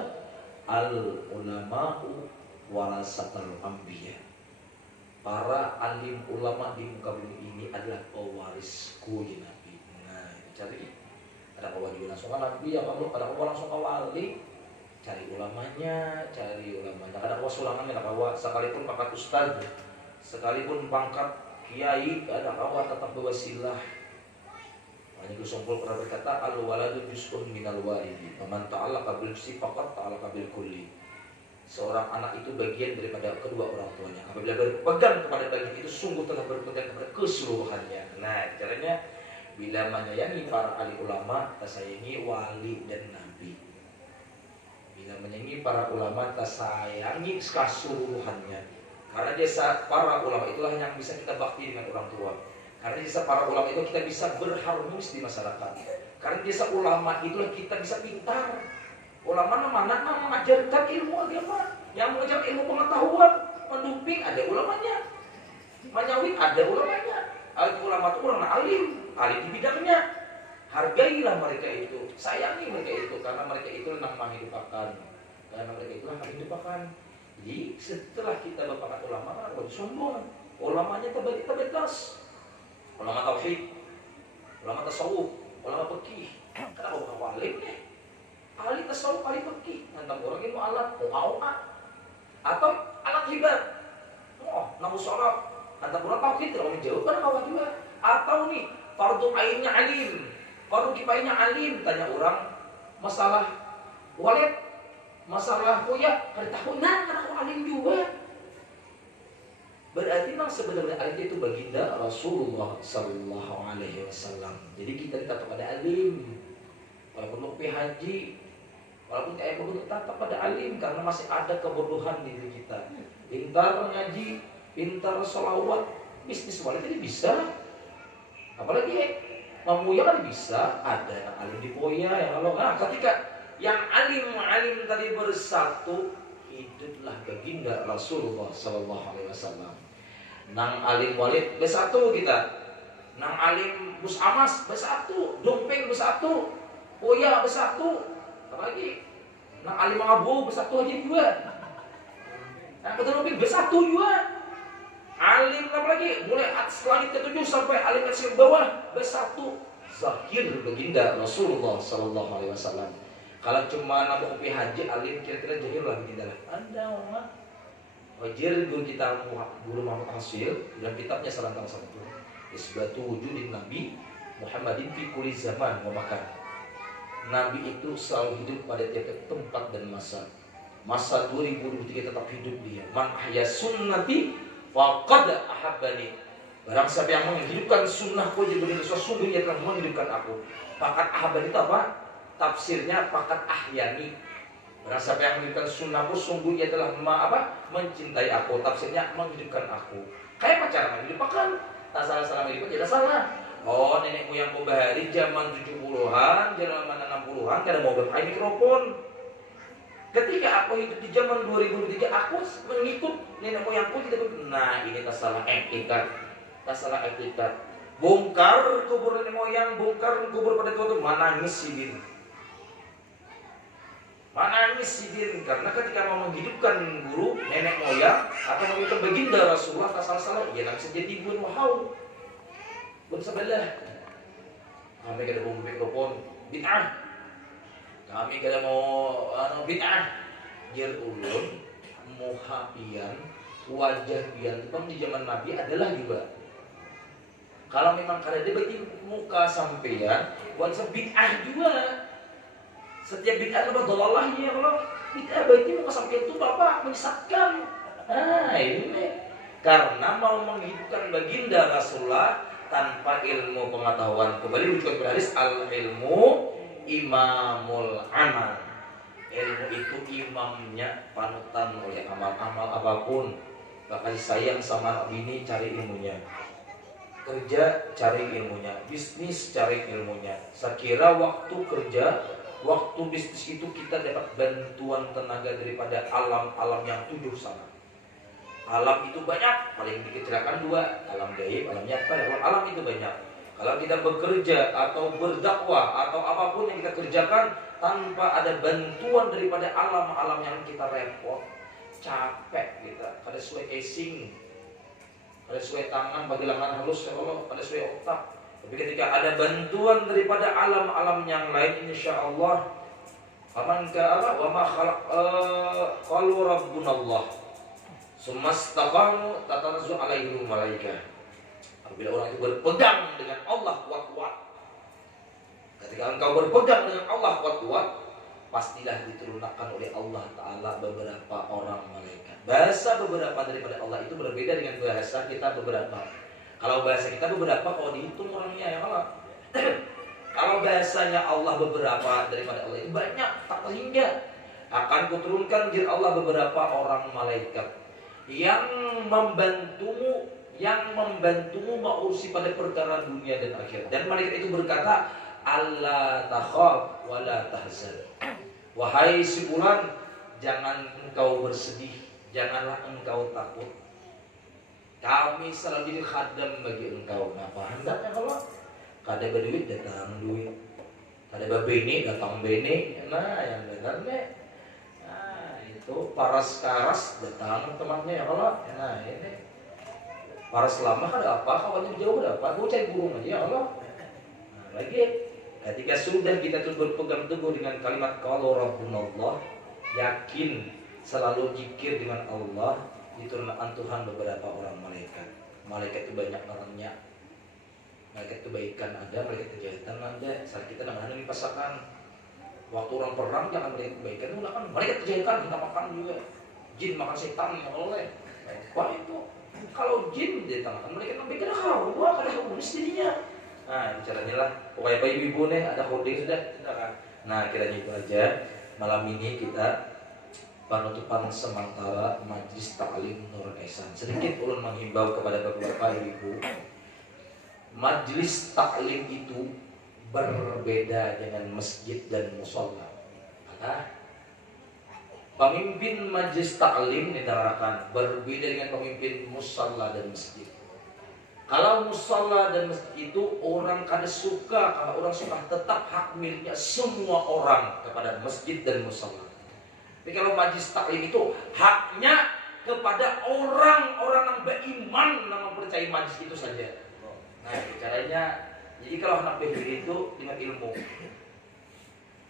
al ulama'u warasatul anbiya. Para alim ulama di muka bumi ini adalah pewarisku ya Nabi. Nah, cari ada kawan juga langsung kan Nabi ya kamu ada kawan langsung kawali. Cari ulamanya. Ada kawan sulangannya ada kawan sekalipun pangkat ustaz, sekalipun pangkat kiai, ada kawan tetap berwasilah. Hanya Gusompul pernah berkata al waladu juz'un minal walidi. Faman ta'allaqa bil sifaqat ta'allaqa bil kulli. Seorang anak itu bagian daripada kedua orang tuanya. Apabila berpegang kepada bagian itu sungguh telah berpegang kepada keseluruhannya. Nah, caranya bila menyayangi para ahli ulama, tersayangi wali dan nabi. Bila menyayangi para ulama, tersayangi keseluruhannya. Karena jasa para ulama itulah yang bisa kita bakti dengan orang tua. Karena jasa para ulama itu kita bisa berharmonis di masyarakat. Karena jasa ulama itulah kita bisa pintar. Ulama mana mengajarkan ilmu agama, yang mengajar ilmu pengetahuan, menduping ada ulamanya, menyawit ada ulamanya. Ulama itu orang alim di bidangnya. Hargailah mereka itu, sayangi mereka itu, karena mereka itu yang menghidupakan, karena mereka itu yang menghidupakan. Jadi setelah kita berpakat ulama, kan sombong. Ulamanya terbatas. Ulama tauhid, ulama tasawuf, ulama fikih. Kenapa bukan walim nih? Ahli tasawuf, ahli fikih, tentang orang ilmu alat, atau alat hibat, namu sholat, tentang orang tauhid, tidak menjawab kan kawan juga. Atau nih, fardu ainnya alim, fardu kifayahnya alim, tanya orang masalah walid, masalah kuya, hari tahunan kan aku alim juga. Berarti memang sebenarnya alim itu baginda Rasulullah Sallallahu Alaihi Wasallam. Jadi kita tetap pada alim, walaupun mau haji. Walaupun kayak begitu tetap pada alim karena masih ada kebodohan di diri kita. Pintar ngaji, pintar sholawat, bisnis wali tadi bisa. Apalagi memuya kan bisa. Ada yang alim di poya, yang kalau ketika yang alim tadi bersatu, hiduplah baginda Rasulullah Sallallahu Alaihi Wasallam. Nang alim walid bersatu kita. Nang alim bus amas bersatu, dompeng bersatu, poya bersatu. Apalagi nak alim abu bersatu aja juga. Nah, betul lebih bersatu juga. Alim apa lagi? Mulai atas langit ke-7 sampai alim ke bawah bersatu. Zahir baginda Rasulullah Sallallahu Alaihi Wasallam. Kalau cuma nama kopi haji alim kira-kira jahil lagi tidak lah. Anda orang wajir guru kita guru Muhammad Hasil dalam kitabnya Salam Tawassul Isbatu wujudin Nabi Muhammadin fi kulli zaman wa makan. Nabi itu selalu hidup pada tiap tempat dan masa. Masa 2023 tetap hidup dia. Man ahya sunnati faqad ahabbani. Barang siapa yang menghidupkan sunnahku jadi sesungguhnya telah menghidupkan aku. Fakat ahabbani itu apa? Tafsirnya fakat ahyani. Barang siapa yang menghidupkan sunnahku sungguhnya telah mencintai aku. Tafsirnya menghidupkan aku. Kayak pacaran menghidupkan. Tak salah-salah menghidupkan tidak salah. Oh, nenek moyangku bahari zaman 70-an, zaman 60-an kada mau pakai mikrofon. Ketika aku hidup di zaman 2003, aku mengikut nenek moyangku tidak. Nah, ini tak salah etikat. Tak salah etikat. Bongkar kubur nenek moyang, bongkar kubur pada tua itu menangis sidin. Menangis sidin karena ketika mau menghidupkan guru nenek moyang atau menghidupkan baginda Rasulullah tak salah-salah, ia langsung jadi buan wahau. Buat sebelah kami kada mau mikrofon bid'ah, kami kada mau bid'ah jer ulun muhapian wajah pian itu di zaman Nabi adalah juga kalau memang kada ada bagi muka sampean buat bid'ah juga. Setiap bid'ah itu dolalahnya kalau bid'ah bagi muka sampean itu apa menyesatkan. Nah ini karena mau menghidupkan baginda Rasulullah tanpa ilmu pengetahuan. Kembali rujukan pada hadis al ilmu imamul amal. Ilmu itu imamnya, panutan oleh amal-amal apapun. Bahkan sayang sama anak bini cari ilmunya, kerja cari ilmunya, bisnis cari ilmunya. Saya kira waktu kerja, waktu bisnis itu kita dapat bantuan tenaga daripada alam-alam yang 7 sana. Alam itu banyak, paling dikecilkan 2, alam gaib, alam nyata. Alam itu banyak. Kalau kita bekerja atau berdakwah atau apapun yang kita kerjakan tanpa ada bantuan daripada alam-alam yang kita repot, capek kita. Kada sesuai casing, kada sesuai tangan, bagi lengan halus, kada sesuai otak. Tapi ketika ada bantuan daripada alam-alam yang lain, insya Allah, aman ke apa? Wa ma qalu rabbunallah. Sumastaqamu tatanazzu alaihim malaikah. Apabila orang itu berpegang dengan Allah kuat-kuat. Ketika engkau berpegang dengan Allah kuat-kuat, pastilah diturunkan oleh Allah Ta'ala beberapa orang malaikat. Bahasa beberapa daripada Allah itu berbeda dengan bahasa kita beberapa. Kalau bahasa kita beberapa, kalau dihitung orangnya ya Allah. Kalau bahasanya Allah beberapa daripada Allah itu banyak, tak terhingga. Akan kuturunkan jir Allah beberapa orang malaikat yang membantumu mengurusi pada perkara dunia dan akhirat. Dan malaikat itu berkata, Allah takhaf wa la tahzan. Wahai si fulan, jangan engkau bersedih, janganlah engkau takut. Kami selalu jadi khadam bagi engkau. Nah, hendaknya kalau kada berduit datang duit, kada berbene datang bene. Nah, yang benarnya itu paras karas datang temannya ya Allah. Nah ini paras lama ada apa, kawannya jauh ada apa, gue cari burung aja ya Allah. Nah, lagi ketika sudah kita terus berpegang teguh dengan kalimat kalau Rabbunallah, yakin selalu zikir dengan Allah, diturunkan Tuhan beberapa orang malaikat. Malaikat itu banyak orangnya. Malaikat kebaikan ada, malaikat kejahatan ada. Saat kita namanya dipasakan. Waktu orang perang jangan melihat kebaikan itu kan mereka kejahatan kita makan juga. Jin makan setan oleh. Wah itu kalau jin dia tangan mereka mereka dah hawa kada komunis jadinya. Nah caranya lah. Pokoknya bayi ibu nih ada holding sudah kan. Nah kiranya itu aja malam ini kita penutupan sementara Majlis Ta'lim Nurul Ihsan. Sedikit ulun menghimbau kepada bapak ibu. Majlis taklim itu berbeda dengan masjid dan musola. Maka pemimpin majlis taklim diterangkan berbeda dengan pemimpin musola dan masjid. Kalau musola dan masjid itu orang kada suka, kalau orang suka tetap hak miliknya semua orang kepada masjid dan musola. Tapi kalau majlis taklim itu haknya kepada orang-orang yang beriman yang mempercayai majlis itu saja. Nah caranya, jadi kalau anak PBB itu dengan ilmu.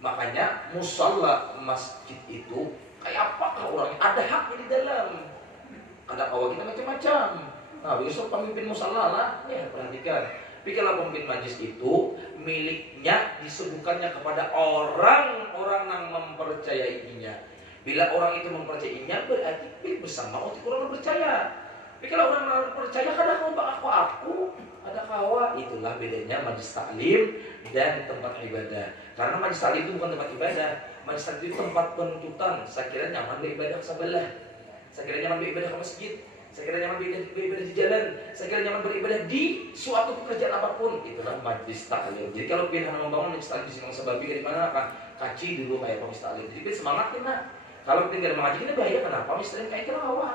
Makanya musalla masjid itu kayak apakah orangnya ada haknya di dalam. Ada awal kita macam-macam. Nah, besok pemimpin musalla lah, ya perhatikan. Tapi kalau pemimpin majlis itu miliknya disebutkannya kepada orang-orang yang mempercayainya. Bila orang itu mempercayainya berarti milik bersama untuk orang percaya. Tapi kalau orang percaya kadang aku ada kawa, itulah bedanya majlis taklim dan tempat ibadah. Karena majlis taklim itu bukan tempat ibadah, majlis taklim itu tempat penuntutan. Saya kira nyaman beribadah ke sebelah, saya kira nyaman beribadah ke masjid, saya kira nyaman beribadah di jalan, saya kira nyaman beribadah di suatu pekerjaan apapun. Itulah majlis taklim. Jadi kalau pilihan membangun majlis taklim di Silang Sebabi dari mana kan kaci dulu kayak majlis taklim. Jadi semangat kita. Kalau kita nggak mengaji kita bahaya, kenapa? Majlis taklim kayak kita awal.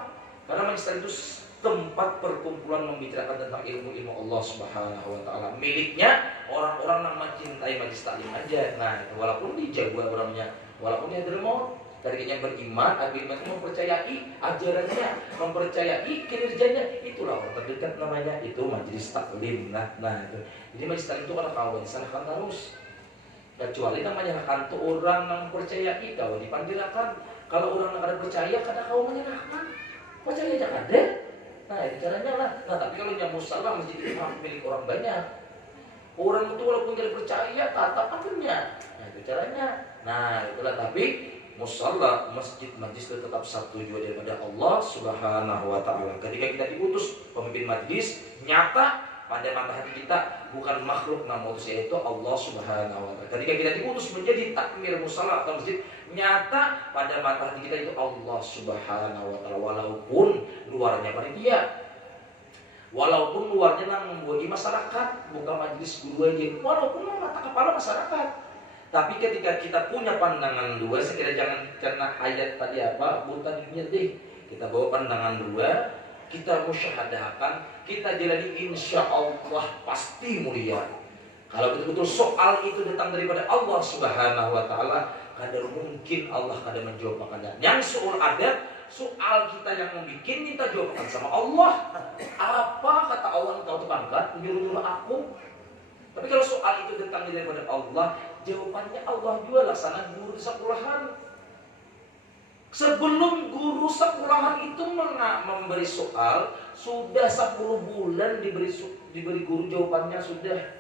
Karena majlis taklim itu tempat perkumpulan membicarakan tentang ilmu-ilmu Allah Subhanahu wa taala. Miliknya orang-orang yang mencintai majlis taklim aja. Nah, walaupun dijaga orangnya, walaupun dia dermawan, tadinya beriman, beriman itu mempercayai ajarannya, mempercayai kinerjanya, itulah orang terdekat namanya, itu majlis taklim. Nah itu. Jadi majlis taklim itu kalau kawan disalahkan terus. Kecuali namanya akan tuh orang yang mempercayai, kawan dipanggilkan. Kalau orang yang ada percaya, kadang kawan menyerahkan. Percaya aja ada. Nah itu caranya lah. Nah tapi kalau yang musalla masjid itu milik orang banyak. Orang itu walaupun tidak percaya, tatap punya. Nah itu caranya. Nah itulah, tapi musalla masjid majlis itu tetap satu juga daripada Allah Subhanahu wa taala. Ketika kita diutus pemimpin majlis, nyata pada mata hati kita bukan makhluk namun yaitu Allah Subhanahu wa taala. Ketika kita diutus menjadi takmir musalla atau masjid, nyata pada mata hati kita itu Allah Subhanahu wa taala, walaupun luarnya panitia, walaupun luarnya nang membagi masyarakat, bukan majlis guru aja, walaupun mata kepala masyarakat. Tapi ketika kita punya pandangan dua, sekiranya jangan karena ayat tadi apa, bukan deh. Kita bawa pandangan dua, kita musyahadahkan, kita jalani, insya Allah pasti mulia. Kalau betul-betul soal itu datang daripada Allah Subhanahu wa taala, kadar mungkin Allah kadang menjawab makanya. Yang soal ada, soal kita yang membuat minta jawaban sama Allah. Apa kata Allah engkau terangkat, menyuruh aku. Tapi kalau soal itu datang daripada Allah, jawabannya Allah juga laksana guru sekolahan. Sebelum guru sekolahan itu memberi soal, sudah 10 bulan diberi guru jawabannya sudah.